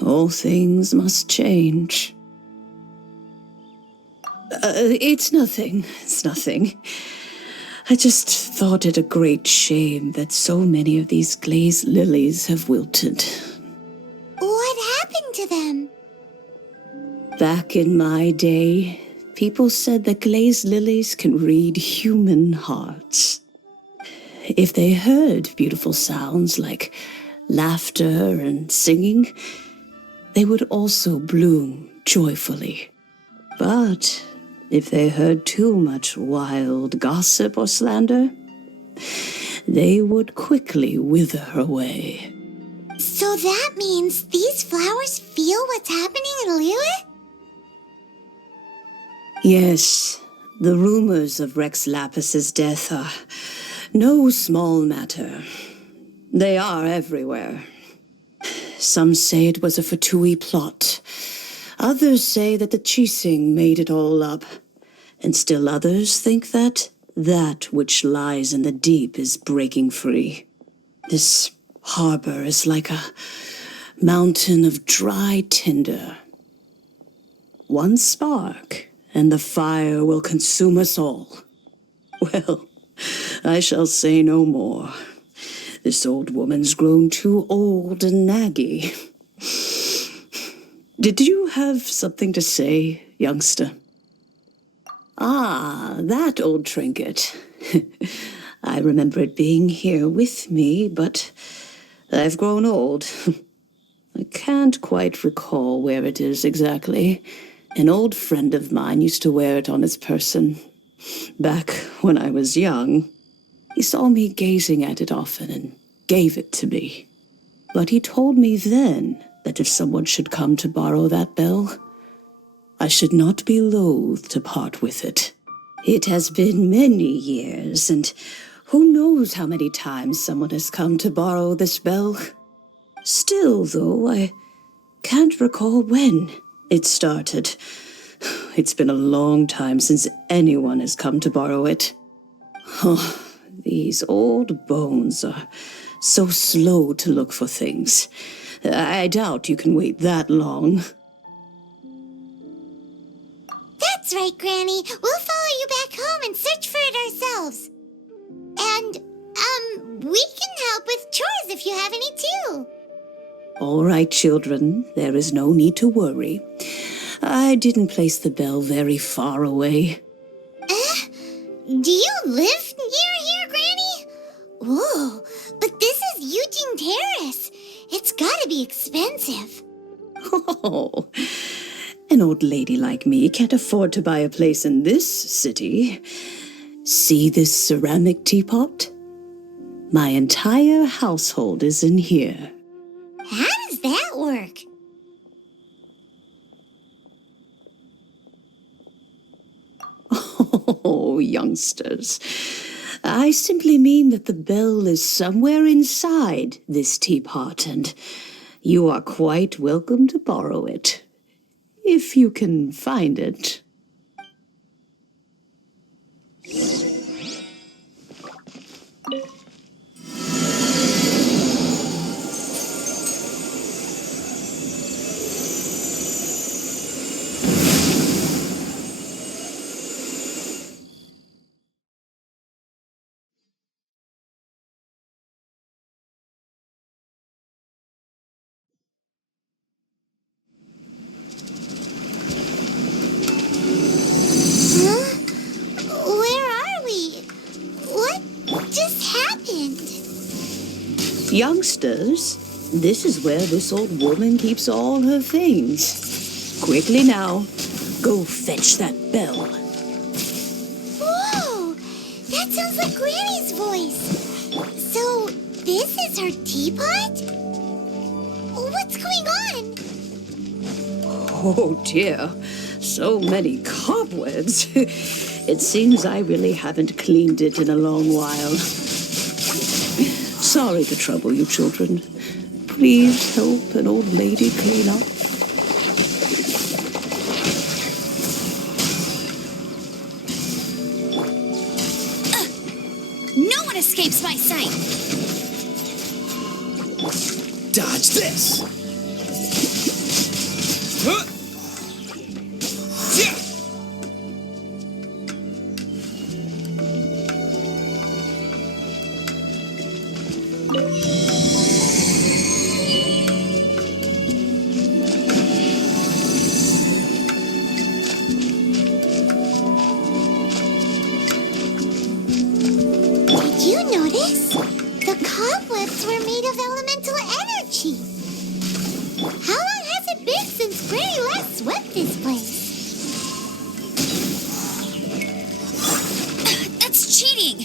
All things must change. It's nothing. I just thought it a great shame that so many of these glazed lilies have wilted. What happened to them? Back in my day, people said that glazed lilies can read human hearts. If they heard beautiful sounds like laughter and singing, they would also bloom joyfully. But if they heard too much wild gossip or slander, they would quickly wither away. So that means these flowers feel what's happening in Liyue? Yes, the rumors of Rex Lapis's death are no small matter. They are everywhere. Some say it was a Fatui plot. Others say that the Qixing made it all up. And still others think that which lies in the deep is breaking free. This harbor is like a mountain of dry tinder. One spark, and the fire will consume us all. Well, I shall say no more. This old woman's grown too old and naggy. Did you have something to say, youngster? Ah, that old trinket. I remember it being here with me, but I've grown old. I can't quite recall where it is exactly. An old friend of mine used to wear it on his person. Back when I was young, he saw me gazing at it often and gave it to me. But he told me then that if someone should come to borrow that bell, I should not be loath to part with it. It has been many years, and who knows how many times someone has come to borrow this bell. Still, though, I can't recall when it started. It's been a long time since anyone has come to borrow it. Oh, these old bones are so slow to look for things. I doubt you can wait that long. That's right, Granny. We'll follow you back home and search for it ourselves. And, we can help with chores if you have any too. All right, children, there is no need to worry. I didn't place the bell very far away. Do you live near here, Granny? Whoa, but this is Eugene Terrace. It's gotta be expensive. Oh, an old lady like me can't afford to buy a place in this city. See this ceramic teapot? My entire household is in here. How does that work? Oh, youngsters. I simply mean that the bell is somewhere inside this teapot, and you are quite welcome to borrow it, if you can find it. Youngsters, this is where this old woman keeps all her things. Quickly now, go fetch that bell. Whoa! That sounds like Granny's voice. So, this is her teapot? What's going on? Oh dear, so many cobwebs. It seems I really haven't cleaned it in a long while. Sorry to trouble you, children. Please help an old lady clean up. No one escapes my sight! Dodge this! Did you notice? The cobwebs were made of elemental energy. How long has it been since Granny last swept this place? That's cheating!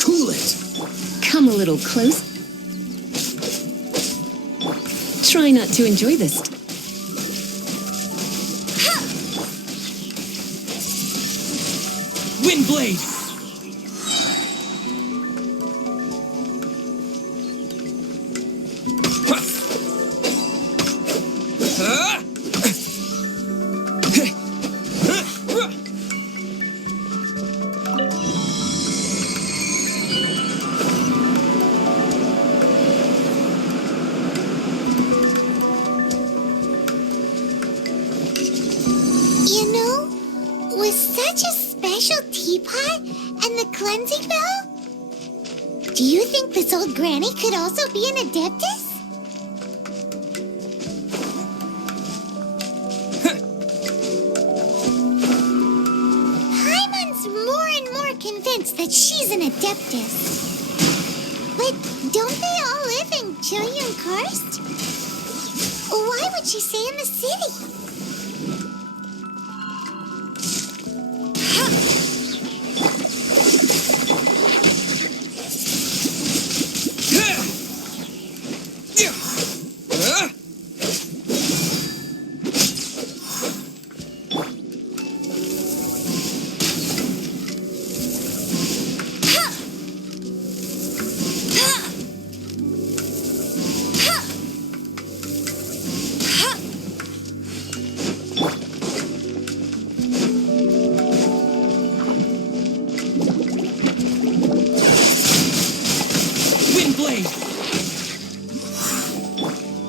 Cool it! Come a little close. Try not to enjoy this. Windblade! teapot and the cleansing bell? Do you think this old granny could also be an adeptus? Paimon's more and more convinced that she's an adeptus. But don't they all live in Childe Karst? Why would she stay in the city?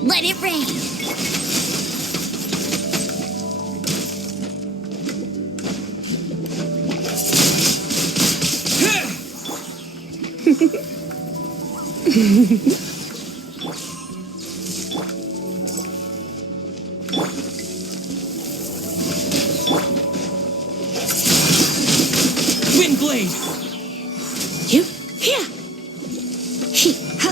Let it rain. Windblade! You here! He ha!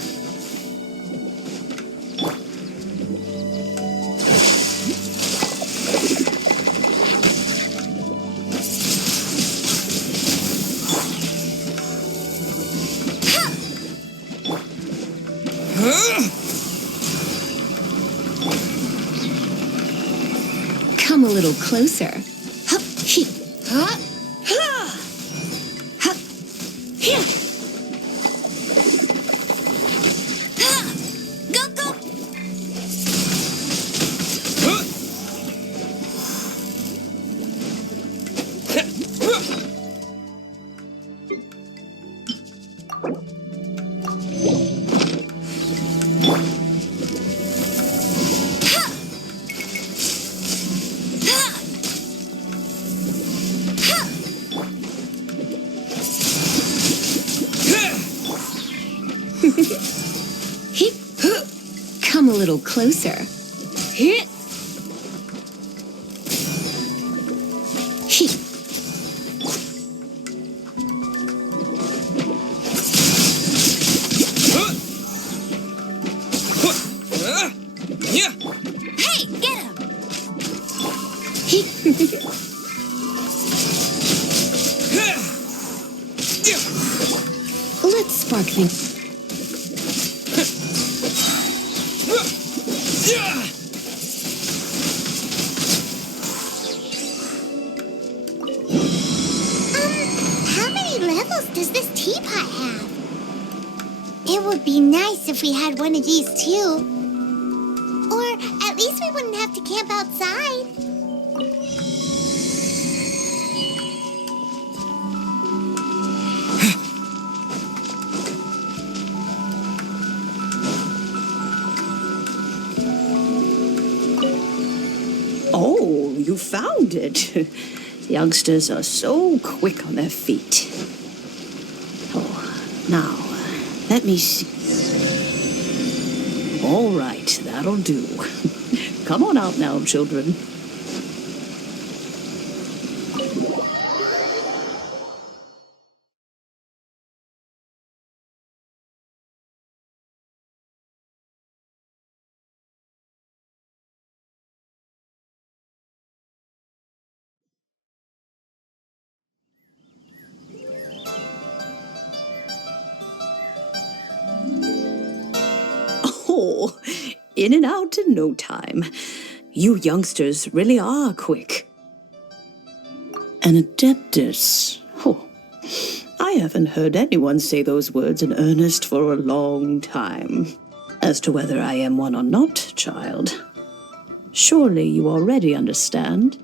Come a little closer. Hup, he, ha, ha, hup, here. Ha! Go, go! Come a little closer. Hit. He. Hey, get him! Let's spark things. How many levels does this teapot have? It would be nice if we had one of these too. Or at least we wouldn't have to camp outside. Oh, you found it. Youngsters are so quick on their feet. Oh, now, let me see. All right, that'll do. Come on out now, children. Oh, in and out in no time. You youngsters really are quick. An adeptus. Oh, I haven't heard anyone say those words in earnest for a long time. As to whether I am one or not, child, surely you already understand.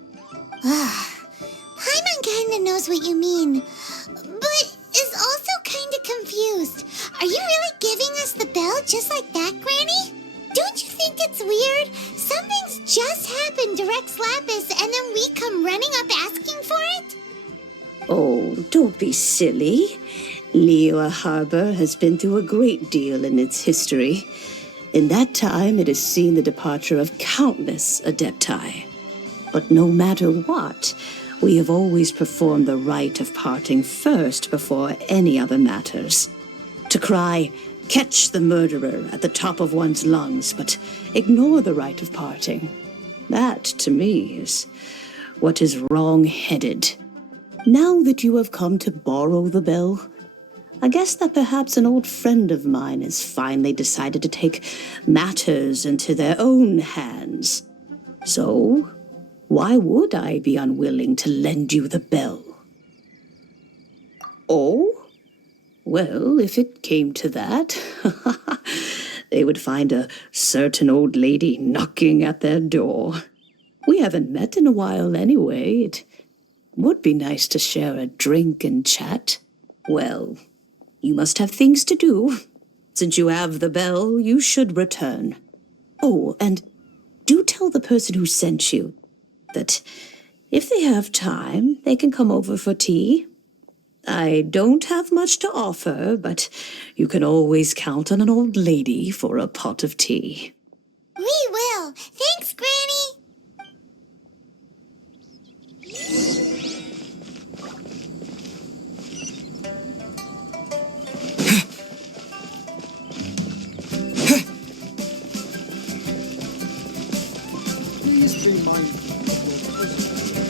Paimon kinda knows what you mean, but is also kinda confused. Are you really giving us the bell just like that, Granny? Don't you think it's weird? Something's just happened to Rex Lapis and then we come running up asking for it? Oh, don't don't be silly. Liyue Harbor has been through a great deal in its history. In that time, it has seen the departure of countless Adepti. But no matter what, we have always performed the Rite of Parting first before any other matters. To cry, "Catch the murderer," at the top of one's lungs, but ignore the Rite of Parting. That, to me, is what is wrong-headed. Now that you have come to borrow the bell, I guess that perhaps an old friend of mine has finally decided to take matters into their own hands. So, why would I be unwilling to lend you the bell? Oh? Well, if it came to that, they would find a certain old lady knocking at their door. We haven't met in a while anyway. It would be nice to share a drink and chat. Well, you must have things to do. Since you have the bell, you should return. Oh, and do tell the person who sent you that if they have time, they can come over for tea. I don't have much to offer, but you can always count on an old lady for a pot of tea. We will. Thanks, Granny. Please be mindful of your personal.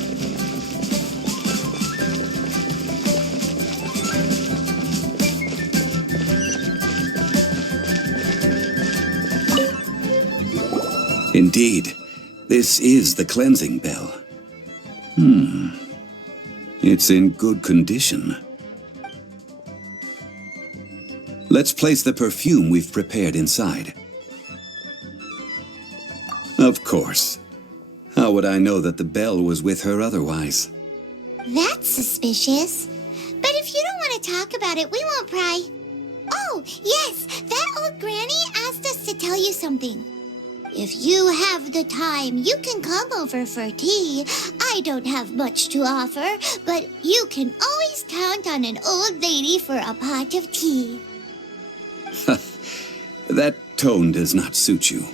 Indeed, this is the cleansing bell. It's in good condition. Let's place the perfume we've prepared inside. Of course. How would I know that the bell was with her otherwise? That's suspicious. But if you don't want to talk about it, we won't pry. Oh, yes, that old granny asked us to tell you something. If you have the time, you can come over for tea. I don't have much to offer, but you can always count on an old lady for a pot of tea. That tone does not suit you.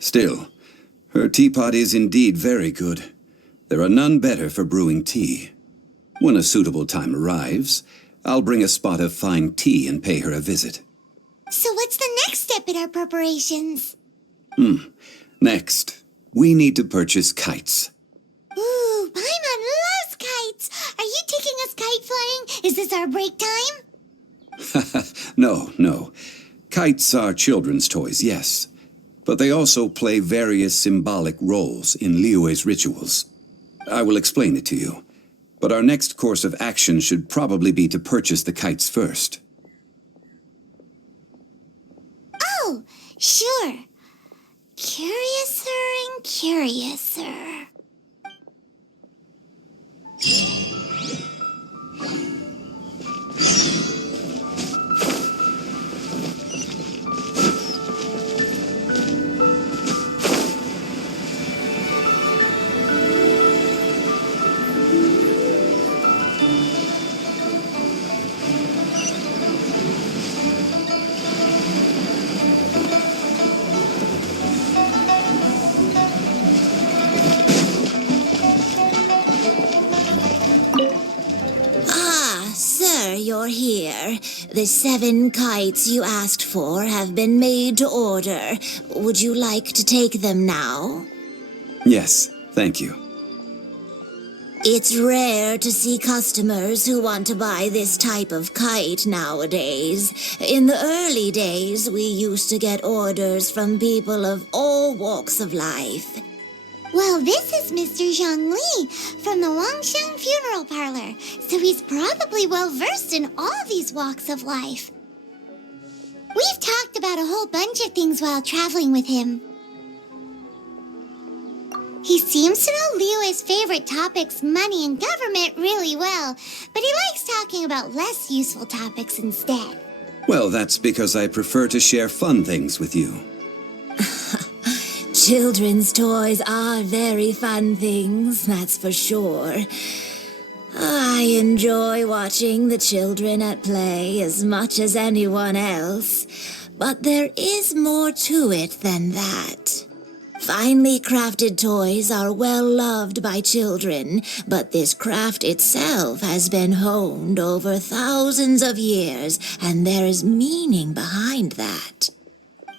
Still, her teapot is indeed very good. There are none better for brewing tea. When a suitable time arrives, I'll bring a spot of fine tea and pay her a visit. So what's the next step in our preparations? Next, we need to purchase kites. Ooh, Paimon loves kites. Are you taking us kite flying? Is this our break time? No. Kites are children's toys, yes. But they also play various symbolic roles in Liyue's rituals. I will explain it to you. But our next course of action should probably be to purchase the kites first. Oh, sure. Curiouser and curiouser. You're here. The 7 kites you asked for have been made to order. Would you like to take them now? Yes, thank you. It's rare to see customers who want to buy this type of kite nowadays. In the early days, we used to get orders from people of all walks of life. Well, this is Mr. Zhongli from the Wangsheng Funeral Parlor, so he's probably well-versed in all these walks of life. We've talked about a whole bunch of things while traveling with him. He seems to know Liyue's favorite topics, money and government, really well, but he likes talking about less useful topics instead. Well, that's because I prefer to share fun things with you. Children's toys are very fun things, that's for sure. I enjoy watching the children at play as much as anyone else, but there is more to it than that. Finely crafted toys are well loved by children, but this craft itself has been honed over thousands of years, and there is meaning behind that.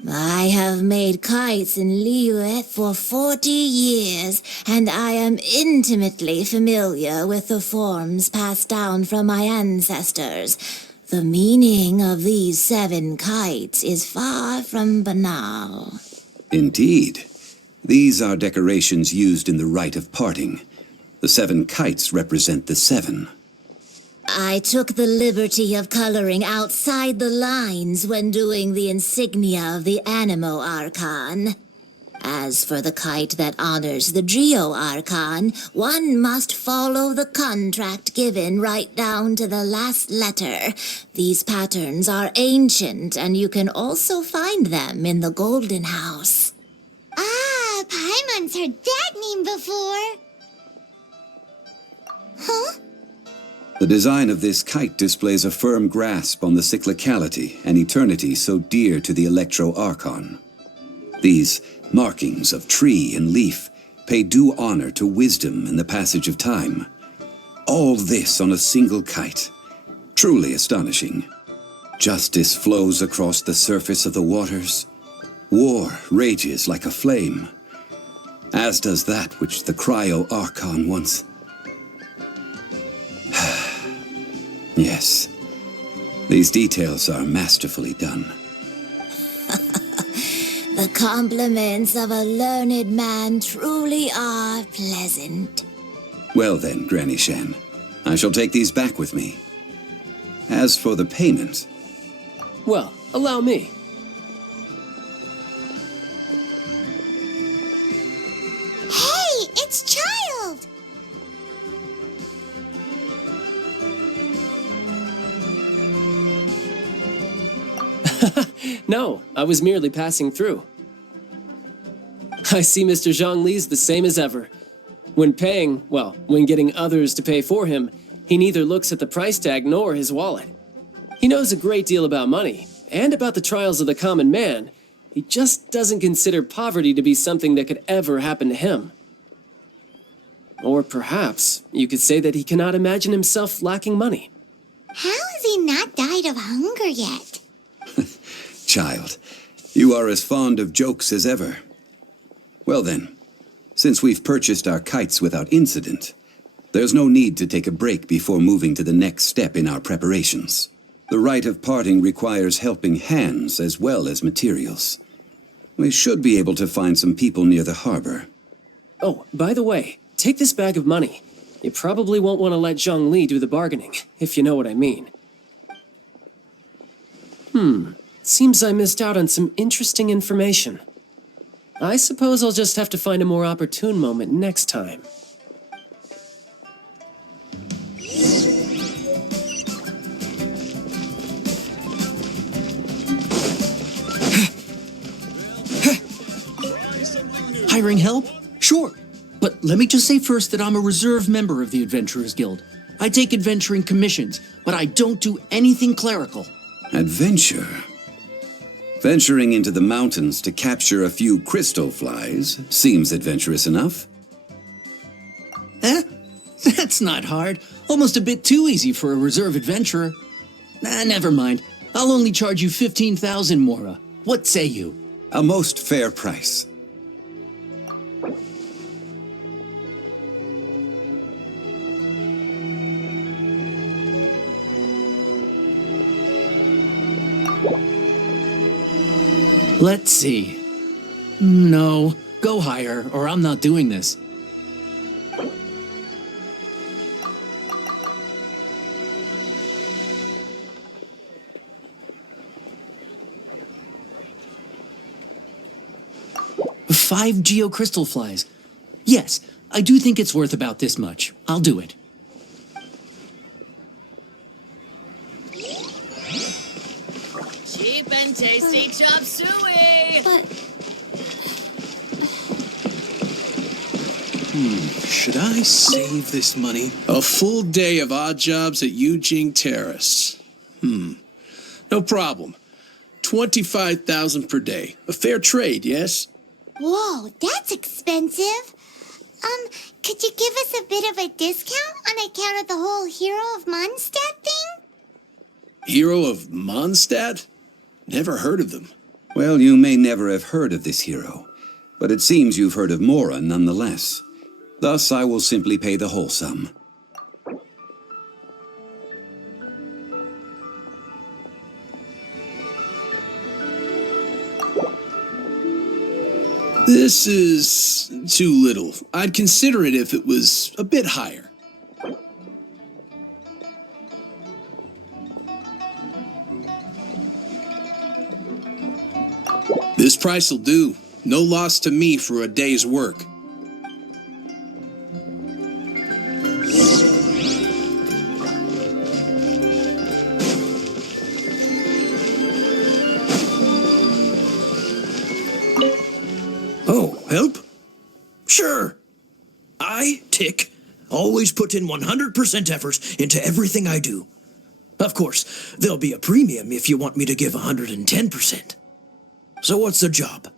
I have made kites in Liyue for 40 years, and I am intimately familiar with the forms passed down from my ancestors. The meaning of these 7 kites is far from banal. Indeed. These are decorations used in the Rite of Parting. The 7 kites represent the 7. I took the liberty of coloring outside the lines when doing the insignia of the Animo Archon. As for the kite that honors the Geo Archon, one must follow the contract given right down to the last letter. These patterns are ancient, and you can also find them in the Golden House. Ah, Paimon's heard that name before. Huh? The design of this kite displays a firm grasp on the cyclicality and eternity so dear to the Electro Archon. These markings of tree and leaf pay due honor to wisdom and the passage of time. All this on a single kite. Truly astonishing. Justice flows across the surface of the waters. War rages like a flame, as does that which the Cryo Archon once... Yes, these details are masterfully done. The compliments of a learned man truly are pleasant. Well then, Granny Shan, I shall take these back with me. As for the payment... Well, allow me. Hey, it's Childe! No, I was merely passing through. I see Mr. Zhongli's the same as ever. When paying, well, when getting others to pay for him, he neither looks at the price tag nor his wallet. He knows a great deal about money, and about the trials of the common man. He just doesn't consider poverty to be something that could ever happen to him. Or perhaps you could say that he cannot imagine himself lacking money. How has he not died of hunger yet? Child, you are as fond of jokes as ever. Well then, since we've purchased our kites without incident, there's no need to take a break before moving to the next step in our preparations. The Rite of Parting requires helping hands as well as materials. We should be able to find some people near the harbor. Oh, by the way, take this bag of money. You probably won't want to let Zhongli do the bargaining, if you know what I mean. Seems I missed out on some interesting information. I suppose I'll just have to find a more opportune moment next time. Hiring help? Sure. But let me just say first that I'm a reserve member of the Adventurers Guild. I take adventuring commissions, but I don't do anything clerical. Adventure? Venturing into the mountains to capture a few crystal flies seems adventurous enough. That's not hard. Almost a bit too easy for a reserve adventurer. Never mind. I'll only charge you 15,000 Mora. What say you? A most fair price. Let's see. No, go higher, or I'm not doing this. Five geocrystal flies. Yes, I do think it's worth about this much. I'll do it. Cheap and tasty chop suey! But Should I save this money? A full day of odd jobs at Yujing Terrace. No problem. 25,000 per day. A fair trade, yes? Whoa, that's expensive. Could you give us a bit of a discount on account of the whole Hero of Mondstadt thing? Hero of Mondstadt? Never heard of them. Well, you may never have heard of this hero, but it seems you've heard of Mora nonetheless. Thus, I will simply pay the whole sum. This is too little. I'd consider it if it was a bit higher. This price'll do. No loss to me for a day's work. Oh, help? Sure. I, Tick, always put in 100% effort into everything I do. Of course, there'll be a premium if you want me to give 110%. So what's the job?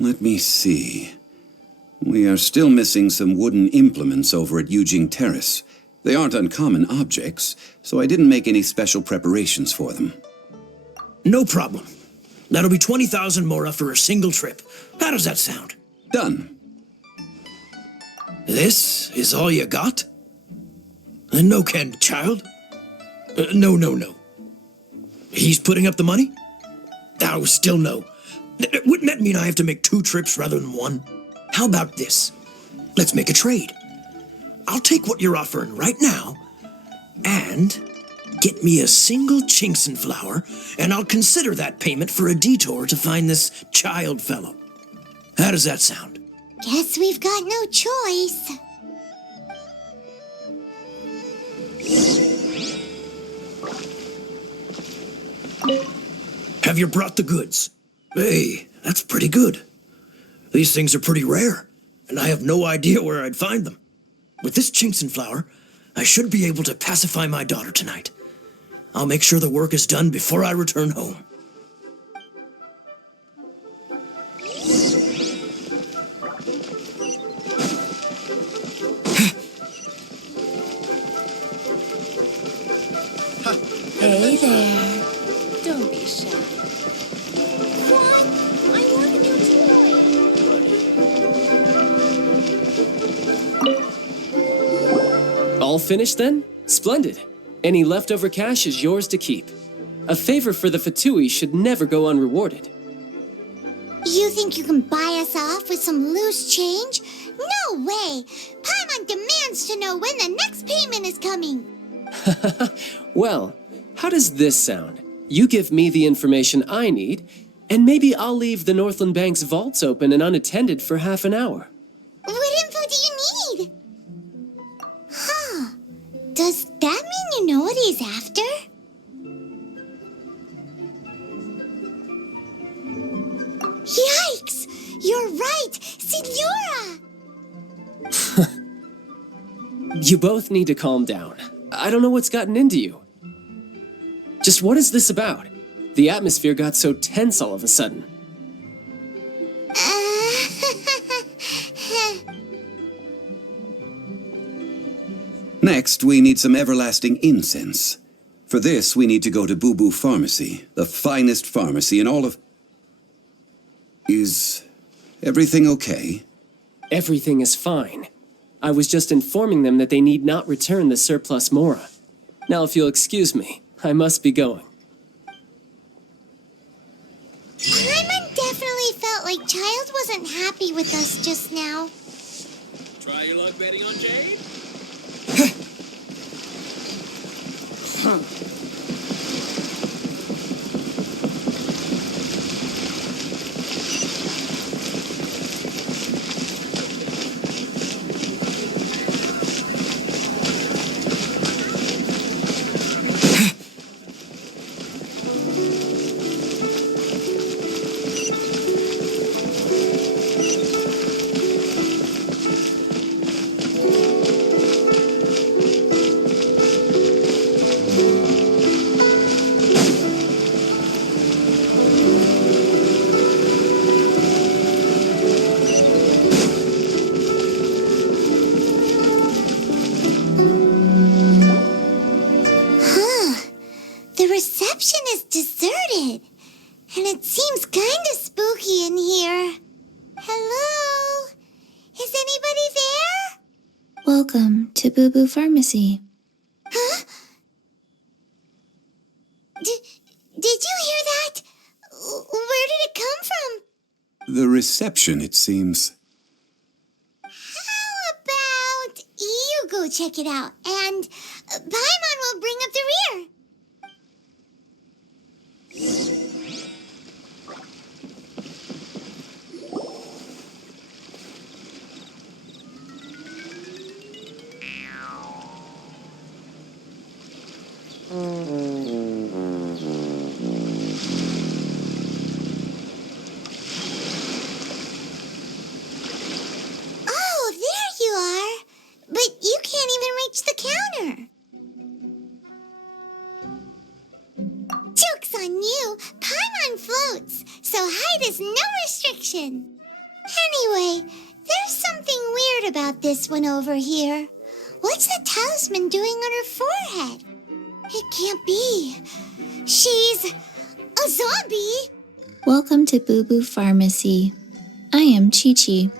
Let me see. We are still missing some wooden implements over at Yujing Terrace. They aren't uncommon objects, so I didn't make any special preparations for them. No problem. That'll be 20,000 Mora for a single trip. How does that sound? Done. This is all you got? No can, child? No. He's putting up the money? Oh, still no. Wouldn't that mean I have to make 2 trips rather than 1? How about this? Let's make a trade. I'll take what you're offering right now, and get me a single Chingson flower, and I'll consider that payment for a detour to find this child fellow. How does that sound? Guess we've got no choice. Have you brought the goods? Hey, that's pretty good. These things are pretty rare, and I have no idea where I'd find them. With this Chingson flower, I should be able to pacify my daughter tonight. I'll make sure the work is done before I return home. Hey there. Don't be shy. What? I want a new toy. All finished then? Splendid. Any leftover cash is yours to keep. A favor for the Fatui should never go unrewarded. You think you can buy us off with some loose change? No way! Paimon demands to know when the next payment is coming. Well, how does this sound? You give me the information I need, and maybe I'll leave the Northland Bank's vaults open and unattended for half an hour. What info do you need? Huh. Does that mean you know what he's after? Yikes! You're right! Signora! You both need to calm down. I don't know what's gotten into you. Just what is this about? The atmosphere got so tense all of a sudden. Next, we need some everlasting incense. For this, we need to go to Boo Boo Pharmacy, the finest pharmacy in all of... Is everything okay? Everything is fine. I was just informing them that they need not return the surplus Mora. Now, if you'll excuse me, I must be going. Paimon definitely felt like Childe wasn't happy with us just now. Try your luck betting on Jade? reception is deserted, and it seems kind of spooky in here. Hello? Is anybody there? Welcome to Boo Boo Pharmacy. Huh? Did you hear that? Where did it come from? The reception, it seems. How about you go check it out, and Paimon will bring up the rear. Oh, there you are. But you can't even reach the counter. Joke's on you. Paimon floats, so height is no restriction. Anyway, there's something weird about this one over here. What's the talisman doing on her forehead? It can't be. She's a zombie. Welcome to Boo Boo Pharmacy. I am Chi-Chi.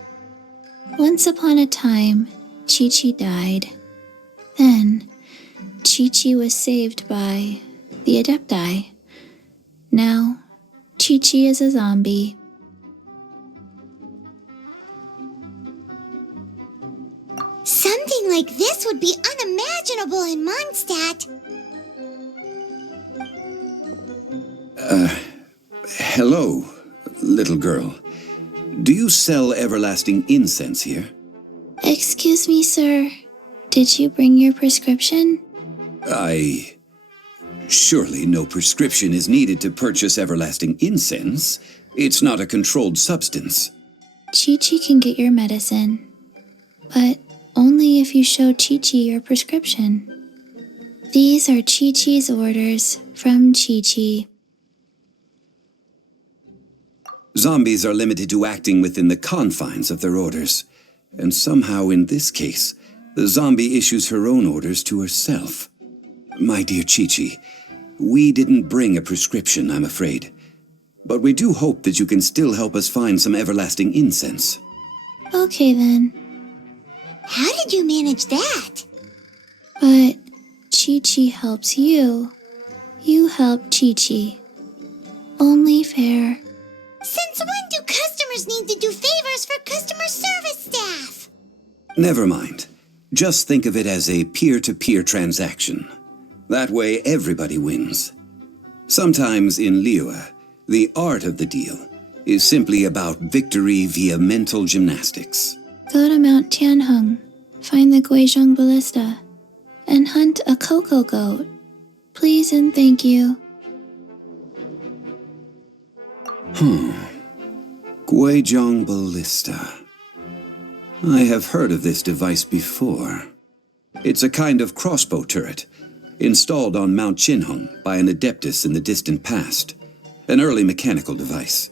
Once upon a time, Chi-Chi died. Then, Chi-Chi was saved by the Adepti. Now, Chi-Chi is a zombie. Something like this would be unimaginable in Mondstadt. Hello, little girl. Do you sell everlasting incense here? Excuse me, sir. Did you bring your prescription? Surely no prescription is needed to purchase everlasting incense. It's not a controlled substance. Chi-Chi can get your medicine, but only if you show Chi-Chi your prescription. These are Chi-Chi's orders from Chi-Chi. Zombies are limited to acting within the confines of their orders. And somehow in this case, the zombie issues her own orders to herself. My dear Chi-Chi, we didn't bring a prescription, I'm afraid. But we do hope that you can still help us find some everlasting incense. Okay then. How did you manage that? But Chi-Chi helps you. You help Chi-Chi. Only fair. Since when do customers need to do favors for customer service staff? Never mind. Just think of it as a peer-to-peer transaction. That way everybody wins. Sometimes in Liyue, the art of the deal is simply about victory via mental gymnastics. Go to Mount Tianheng, find the Guizhong Ballista, and hunt a cocoa goat. Please and thank you. Guizhong Ballista. I have heard of this device before. It's a kind of crossbow turret, installed on Mount Qinheng by an adeptus in the distant past. An early mechanical device.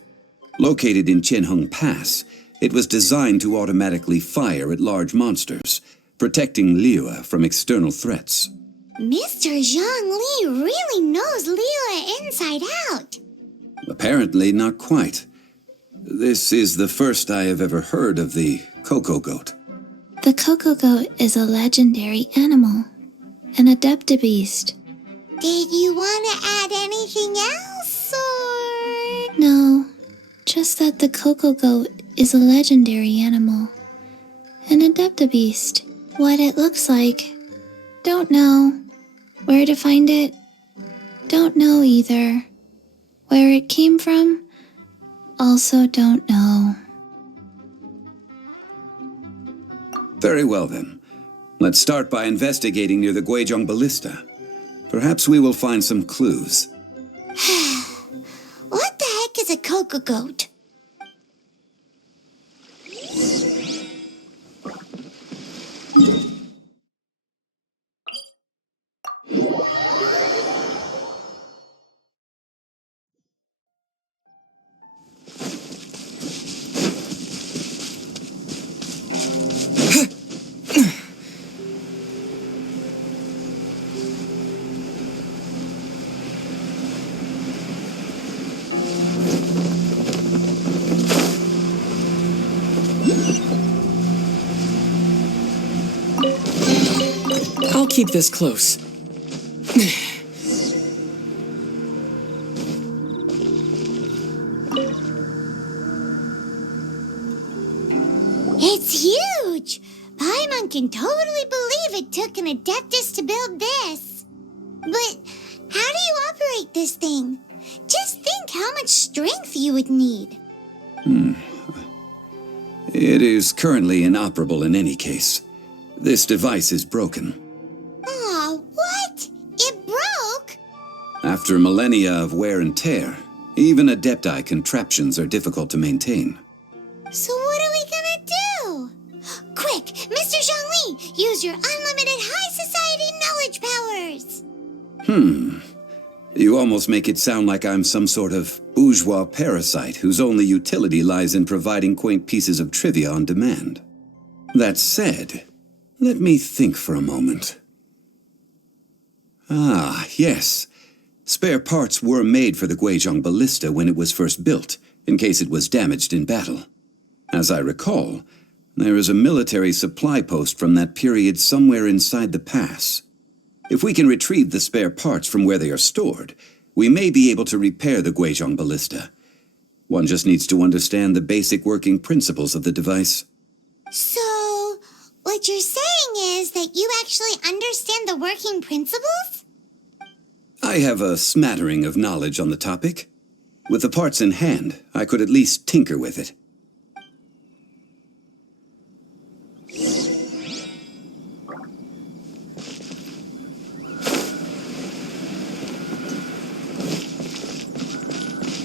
Located in Qinheng Pass, it was designed to automatically fire at large monsters, protecting Liyue from external threats. Mr. Zhongli really knows Liyue inside out. Apparently not quite. This is the first I have ever heard of the cocoa goat. The cocoa goat is a legendary animal, an adeptabeast. Did you want to add anything else, or...? No, just that the cocoa goat is a legendary animal, an adeptabeast. What it looks like, don't know. Where to find it, don't know either. Where it came from, also don't know. Very well then. Let's start by investigating near the Guizhong Ballista. Perhaps we will find some clues. What the heck is a cocoa goat? keep this close. It's huge! Paimon can totally believe it took an Adeptus to build this. But how do you operate this thing? Just think how much strength you would need. It is currently inoperable in any case. This device is broken. Aw, what? It broke? After millennia of wear and tear, even Adepti contraptions are difficult to maintain. So what are we gonna do? Quick, Mr. Zhongli, use your unlimited high society knowledge powers! You almost make it sound like I'm some sort of bourgeois parasite whose only utility lies in providing quaint pieces of trivia on demand. That said, let me think for a moment. Ah, yes. Spare parts were made for the Guizhong Ballista when it was first built, in case it was damaged in battle. As I recall, there is a military supply post from that period somewhere inside the pass. If we can retrieve the spare parts from where they are stored, we may be able to repair the Guizhong Ballista. One just needs to understand the basic working principles of the device. So, what you're saying is that you actually understand the working principles? I have a smattering of knowledge on the topic. With the parts in hand, I could at least tinker with it.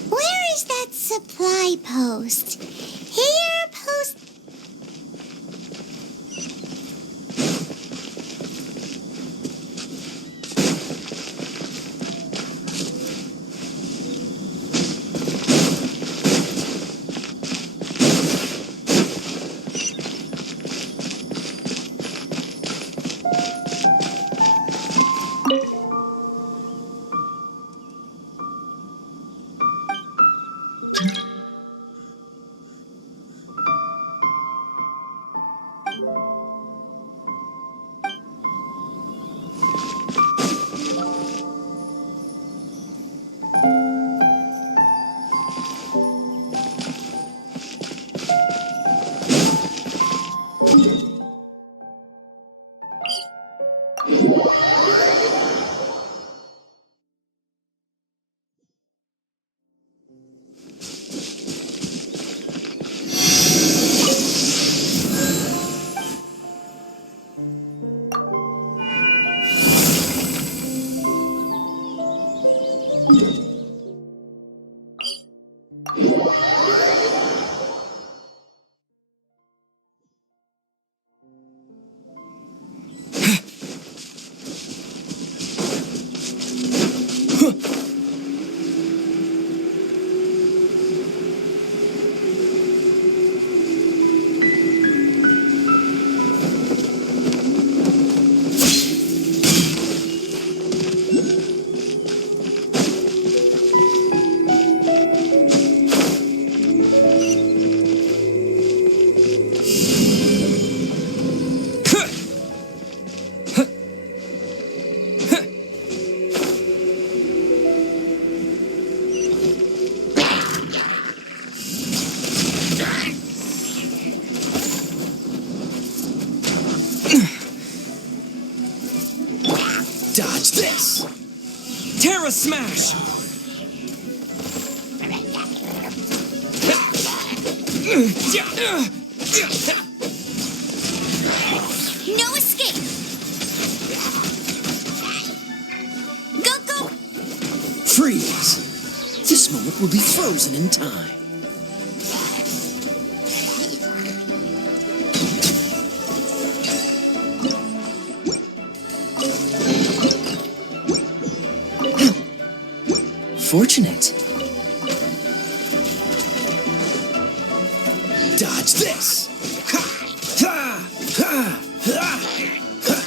Where is that supply post? Here, post... Dodge this! Terra Smash! No escape! Go, go! Freeze! This moment will be frozen in time. Fortunate. Dodge this! Ha! Ha! Ha! Ha! Ha!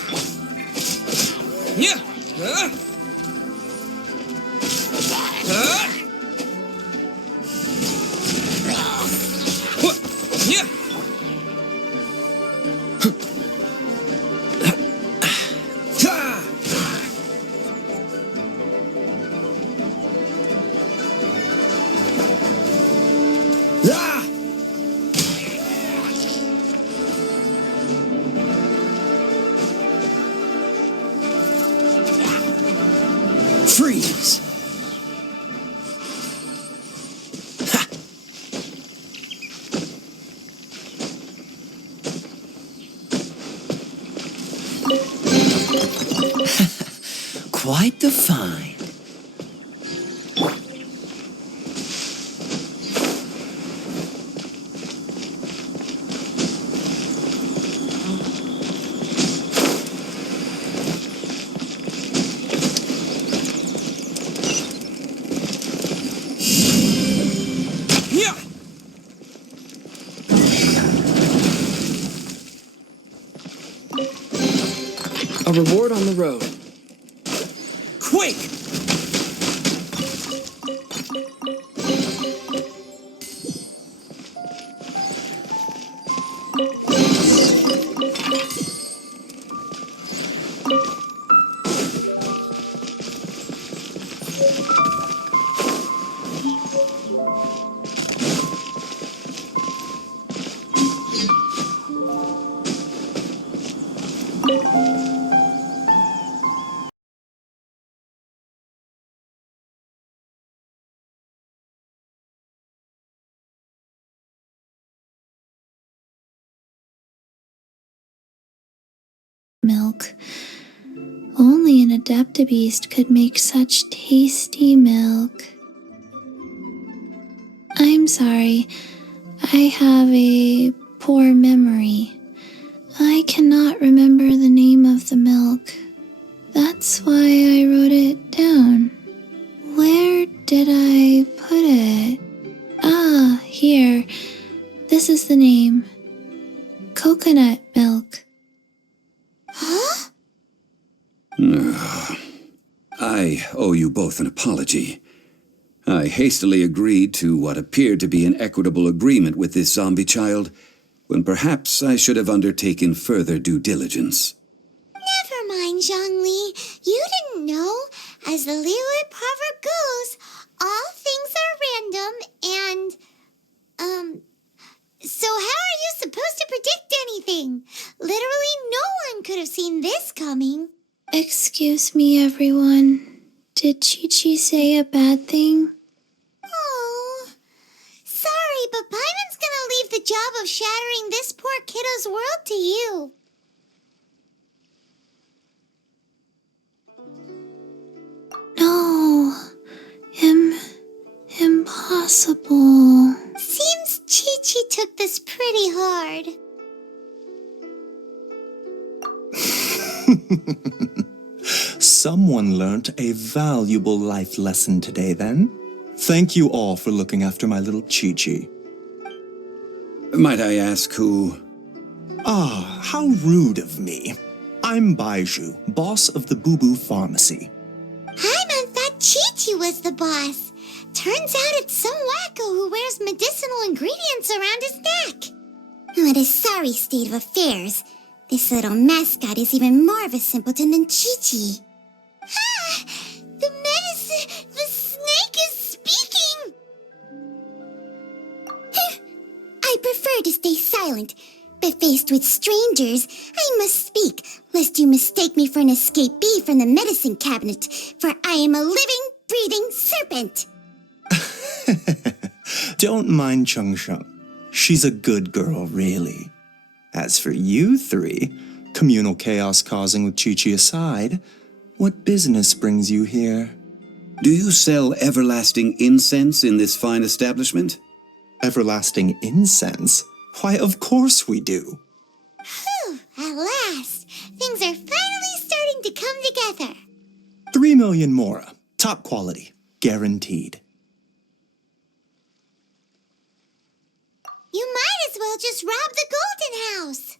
Yeah! Ha! Ha! What? Yeah! Ha! Freeze! Quite the find. A reward on the road. Quick! Milk. Only an Adeptabeast could make such tasty milk. I'm sorry. I have a poor memory. I cannot remember the name of the milk. That's why I wrote it down. Where did I put it? Ah, here. This is the name. Coconut milk. Huh? I owe you both an apology. I hastily agreed to what appeared to be an equitable agreement with this zombie child, when perhaps I should have undertaken further due diligence. Never mind, Zhongli. You didn't know. As the Liyue proverb goes, all things are random and, so how are you supposed to predict anything? Literally no one could have seen this coming. Excuse me, everyone. Did Chi-Chi say a bad thing? Oh, sorry, but Paimon's gonna leave the job of shattering this poor kiddo's world to you. No, impossible. Seems Chi-Chi took this pretty hard. Someone learnt a valuable life lesson today, then. Thank you all for looking after my little Chi-Chi. Might I ask who? Ah, how rude of me. I'm Baiju, boss of the Boo Boo Pharmacy. Paimon thought Chi-Chi was the boss. Turns out it's some wacko who wears medicinal ingredients around his neck. What a sorry state of affairs. This little mascot is even more of a simpleton than Chi-Chi. Ah! The snake is speaking! I prefer to stay silent, but faced with strangers, I must speak, lest you mistake me for an escapee from the medicine cabinet, for I am a living, breathing serpent. Don't mind Chung Sheng. She's a good girl, really. As for you three, communal chaos causing with Chi-Chi aside, what business brings you here? Do you sell everlasting incense in this fine establishment? Everlasting incense? Why, of course we do. Whew, at last, things are finally starting to come together. 3 million mora, top quality, guaranteed. You might as well just rob the Golden House.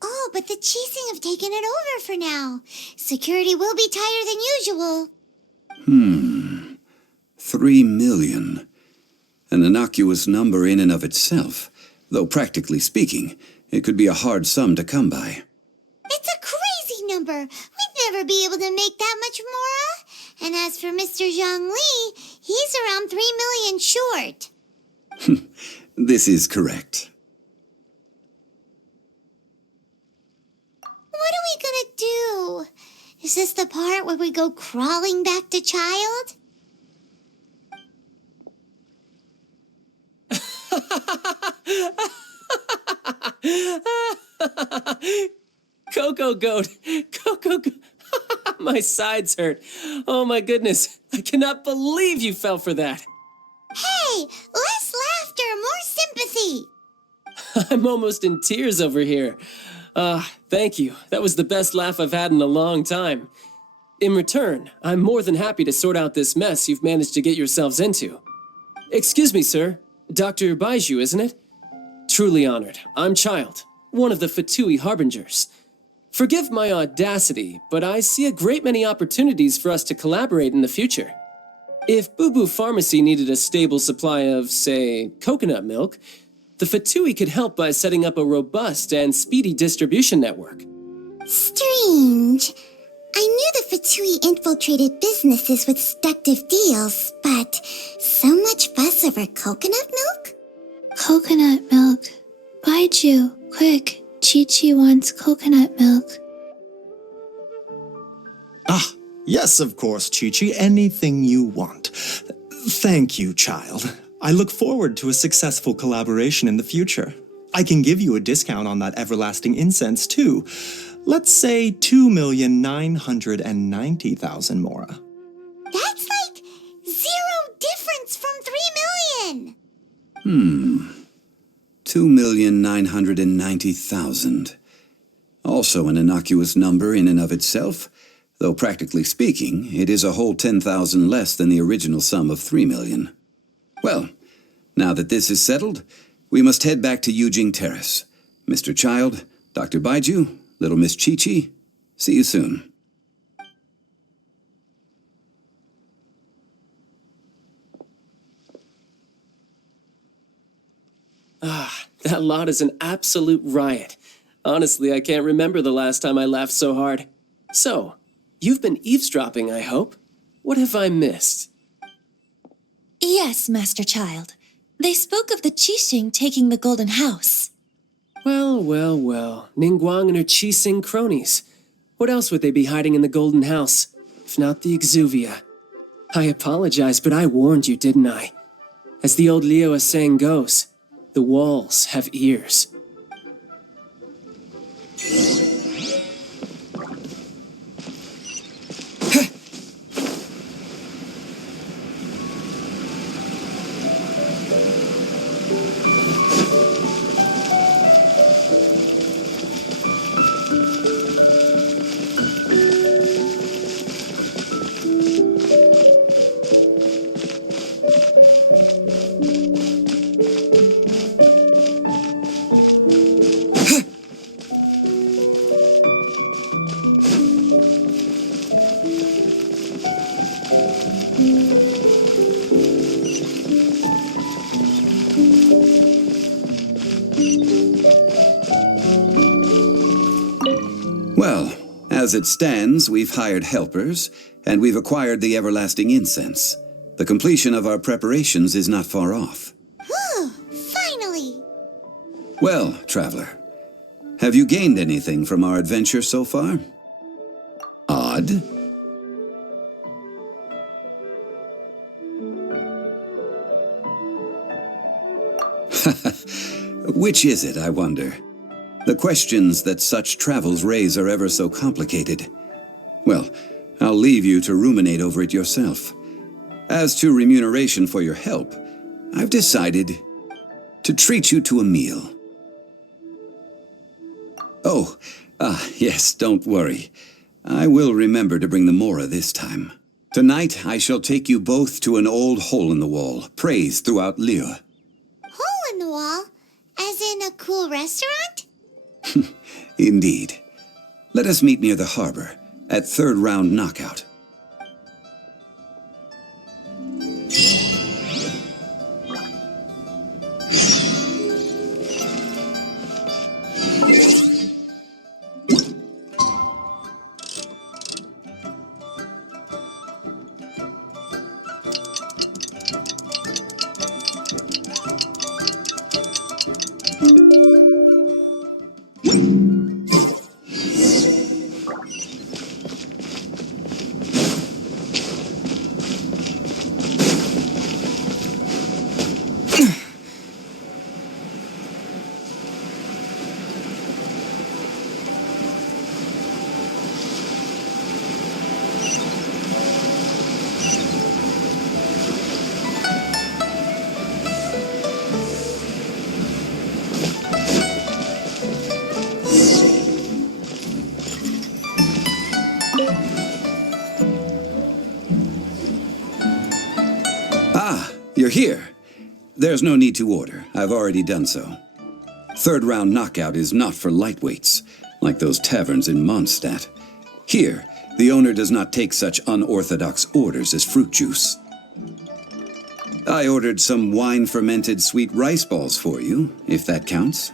Oh, but the Chising have taken it over for now. Security will be tighter than usual. 3 million. An innocuous number in and of itself, though practically speaking, it could be a hard sum to come by. It's a crazy number. We'd never be able to make that much mora. And as for Mr. Zhongli, he's around 3 million short. This is correct. What are we gonna do? Is this the part where we go crawling back to Childe? Coco Goat! Coco Goat! My sides hurt. Oh my goodness. I cannot believe you fell for that. Hey, less laughter, more sympathy. I'm almost in tears over here. Thank you. That was the best laugh I've had in a long time. In return, I'm more than happy to sort out this mess you've managed to get yourselves into. Excuse me, sir. Dr. Baiju, isn't it? Truly honored. I'm Childe, one of the Fatui Harbingers. Forgive my audacity, but I see a great many opportunities for us to collaborate in the future. If Boo Boo Pharmacy needed a stable supply of, say, coconut milk, the Fatui could help by setting up a robust and speedy distribution network. Strange. I knew the Fatui infiltrated businesses with seductive deals, but so much fuss over coconut milk? Coconut milk. Baiju, quick. Chi-Chi wants coconut milk. Ah, yes, of course, Chi-Chi. Anything you want. Thank you, child. I look forward to a successful collaboration in the future. I can give you a discount on that everlasting incense, too. Let's say 2,990,000 mora. That's like 0 difference from 3 million. 2,990,000. Also an innocuous number in and of itself, though practically speaking, it is a whole 10,000 less than the original sum of 3 million. Well, now that this is settled, we must head back to Yujing Terrace. Mr. Childe, Dr. Baiju, Little Miss Chi-Chi, see you soon. That lot is an absolute riot. Honestly, I can't remember the last time I laughed so hard. So, you've been eavesdropping, I hope? What have I missed? Yes, Master Childe. They spoke of the Qixing taking the Golden House. Well, well, well. Ningguang and her Qixing cronies. What else would they be hiding in the Golden House, if not the Exuvia? I apologize, but I warned you, didn't I? As the old Liyue saying goes, the walls have ears. Well, as it stands, we've hired helpers, and we've acquired the everlasting incense. The completion of our preparations is not far off. Whew, finally! Well, traveler, have you gained anything from our adventure so far? Odd? Which is it, I wonder? The questions that such travels raise are ever so complicated. Well, I'll leave you to ruminate over it yourself. As to remuneration for your help, I've decided to treat you to a meal. Oh, yes, don't worry. I will remember to bring the mora this time. Tonight, I shall take you both to an old hole-in-the-wall, praised throughout Liyue. Hole in the wall? As in a cool restaurant? Indeed. Let us meet near the harbor, at third round knockout. You're here. There's no need to order. I've already done so. Third round knockout is not for lightweights, like those taverns in Mondstadt. Here, the owner does not take such unorthodox orders as fruit juice. I ordered some wine-fermented sweet rice balls for you, if that counts.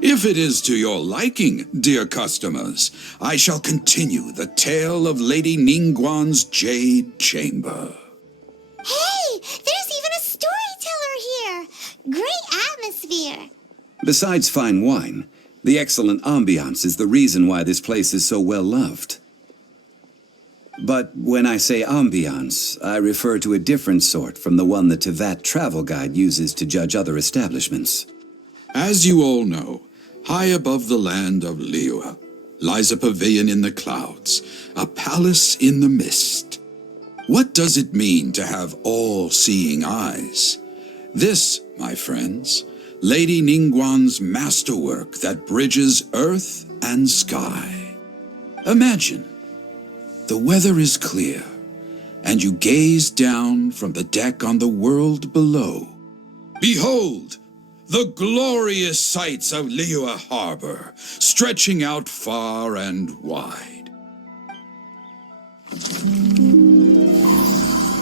If it is to your liking, dear customers, I shall continue the tale of Lady Ningguang's Jade Chamber. Hey, there's even a storyteller here. Great atmosphere. Besides fine wine, the excellent ambiance is the reason why this place is so well loved. But when I say ambiance, I refer to a different sort from the one the Tevat travel guide uses to judge other establishments. As you all know, high above the land of Liyue lies a pavilion in the clouds, a palace in the mist. What does it mean to have all-seeing eyes? This, my friends, Lady Ningguang's masterwork that bridges earth and sky. Imagine, the weather is clear, and you gaze down from the deck on the world below. Behold, the glorious sights of Liyue Harbor, stretching out far and wide.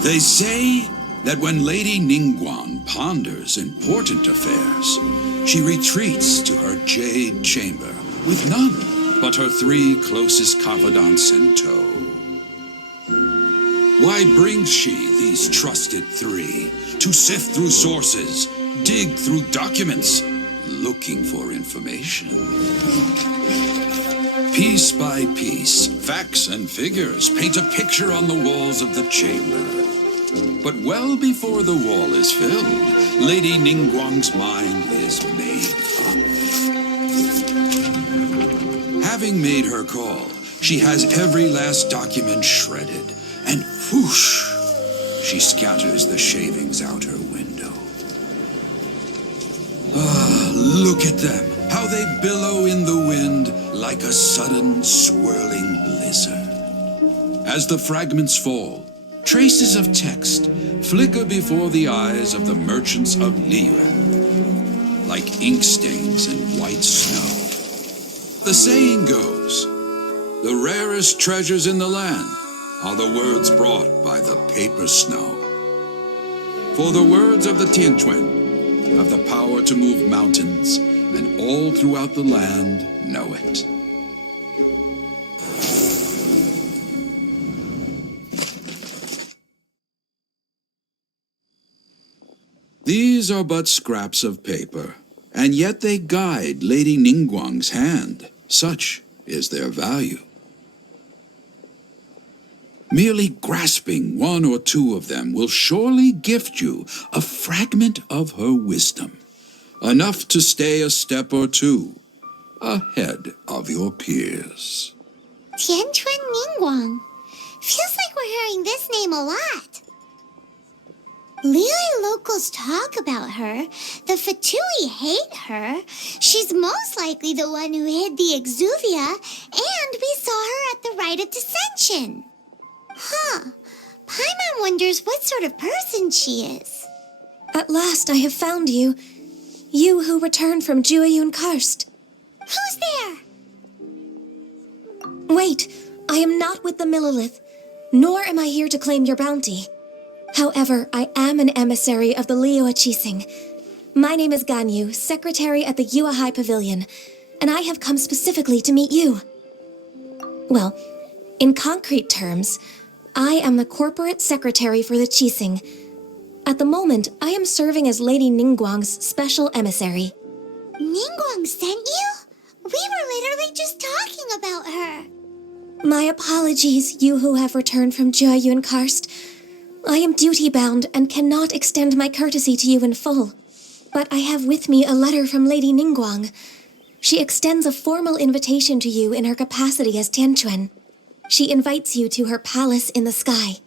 They say that when Lady Ningguang ponders important affairs, she retreats to her jade chamber with none but her 3 closest confidants in tow. Why brings she these trusted 3 to sift through sources, dig through documents, looking for information? Piece by piece, facts and figures paint a picture on the walls of the chamber. But well before the wall is filled, Lady Ningguang's mind is made up. Having made her call, she has every last document shredded, and whoosh, she scatters the shavings out her window. Ah, look at them, how they billow in the wind like a sudden swirling blizzard. As the fragments fall, traces of text flicker before the eyes of the merchants of Liyue, like ink stains in white snow. The saying goes, the rarest treasures in the land are the words brought by the paper snow. For the words of the Tianquan have the power to move mountains, and all throughout the land know it. These are but scraps of paper, and yet they guide Lady Ningguang's hand. Such is their value. Merely grasping 1 or 2 of them will surely gift you a fragment of her wisdom, enough to stay a step or 2 ahead of your peers. Tianquan Ningguang. Feels like we're hearing this name a lot. Liyue locals talk about her. The Fatui hate her. She's most likely the one who hid the exuvia, and we saw her at the Rite of Descension. Huh. Paimon wonders what sort of person she is. At last I have found you. You who returned from Jueyun Karst. Who's there? Wait, I am not with the Millelith, nor am I here to claim your bounty. However, I am an emissary of the Liyue Chising. My name is Ganyu, secretary at the Yuehai Pavilion, and I have come specifically to meet you. Well, in concrete terms, I am the corporate secretary for the Chising. At the moment, I am serving as Lady Ningguang's special emissary. Ningguang sent you? We were literally just talking about her. My apologies, you who have returned from Jueyun Karst. I am duty-bound and cannot extend my courtesy to you in full. But I have with me a letter from Lady Ningguang. She extends a formal invitation to you in her capacity as Tianquan. She invites you to her palace in the sky.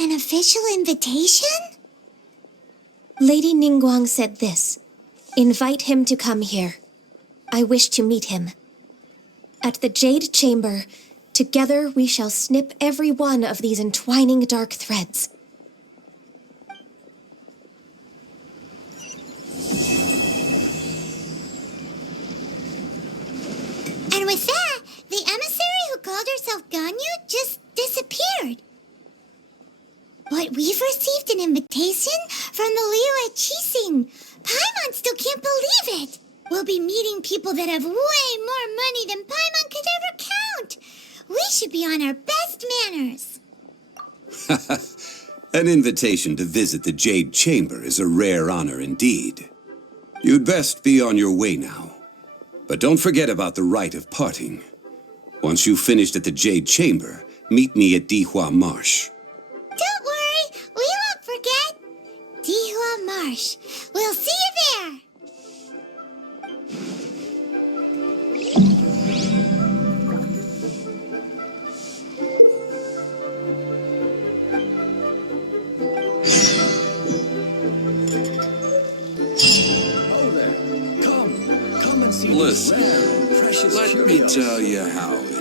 An official invitation? Lady Ningguang said this. Invite him to come here. I wish to meet him. At the Jade Chamber, together we shall snip every one of these entwining dark threads. yourself, Ganyu just disappeared. But we've received an invitation from the Liyue Archon. Paimon still can't believe it. We'll be meeting people that have way more money than Paimon could ever count. We should be on our best manners. An invitation to visit the Jade Chamber is a rare honor indeed. You'd best be on your way now. But don't forget about the Rite of Parting. Once you've finished at the Jade Chamber, meet me at Dihua Marsh. Don't worry, we won't forget. Dihua Marsh. We'll see you there. Listen, let me tell you how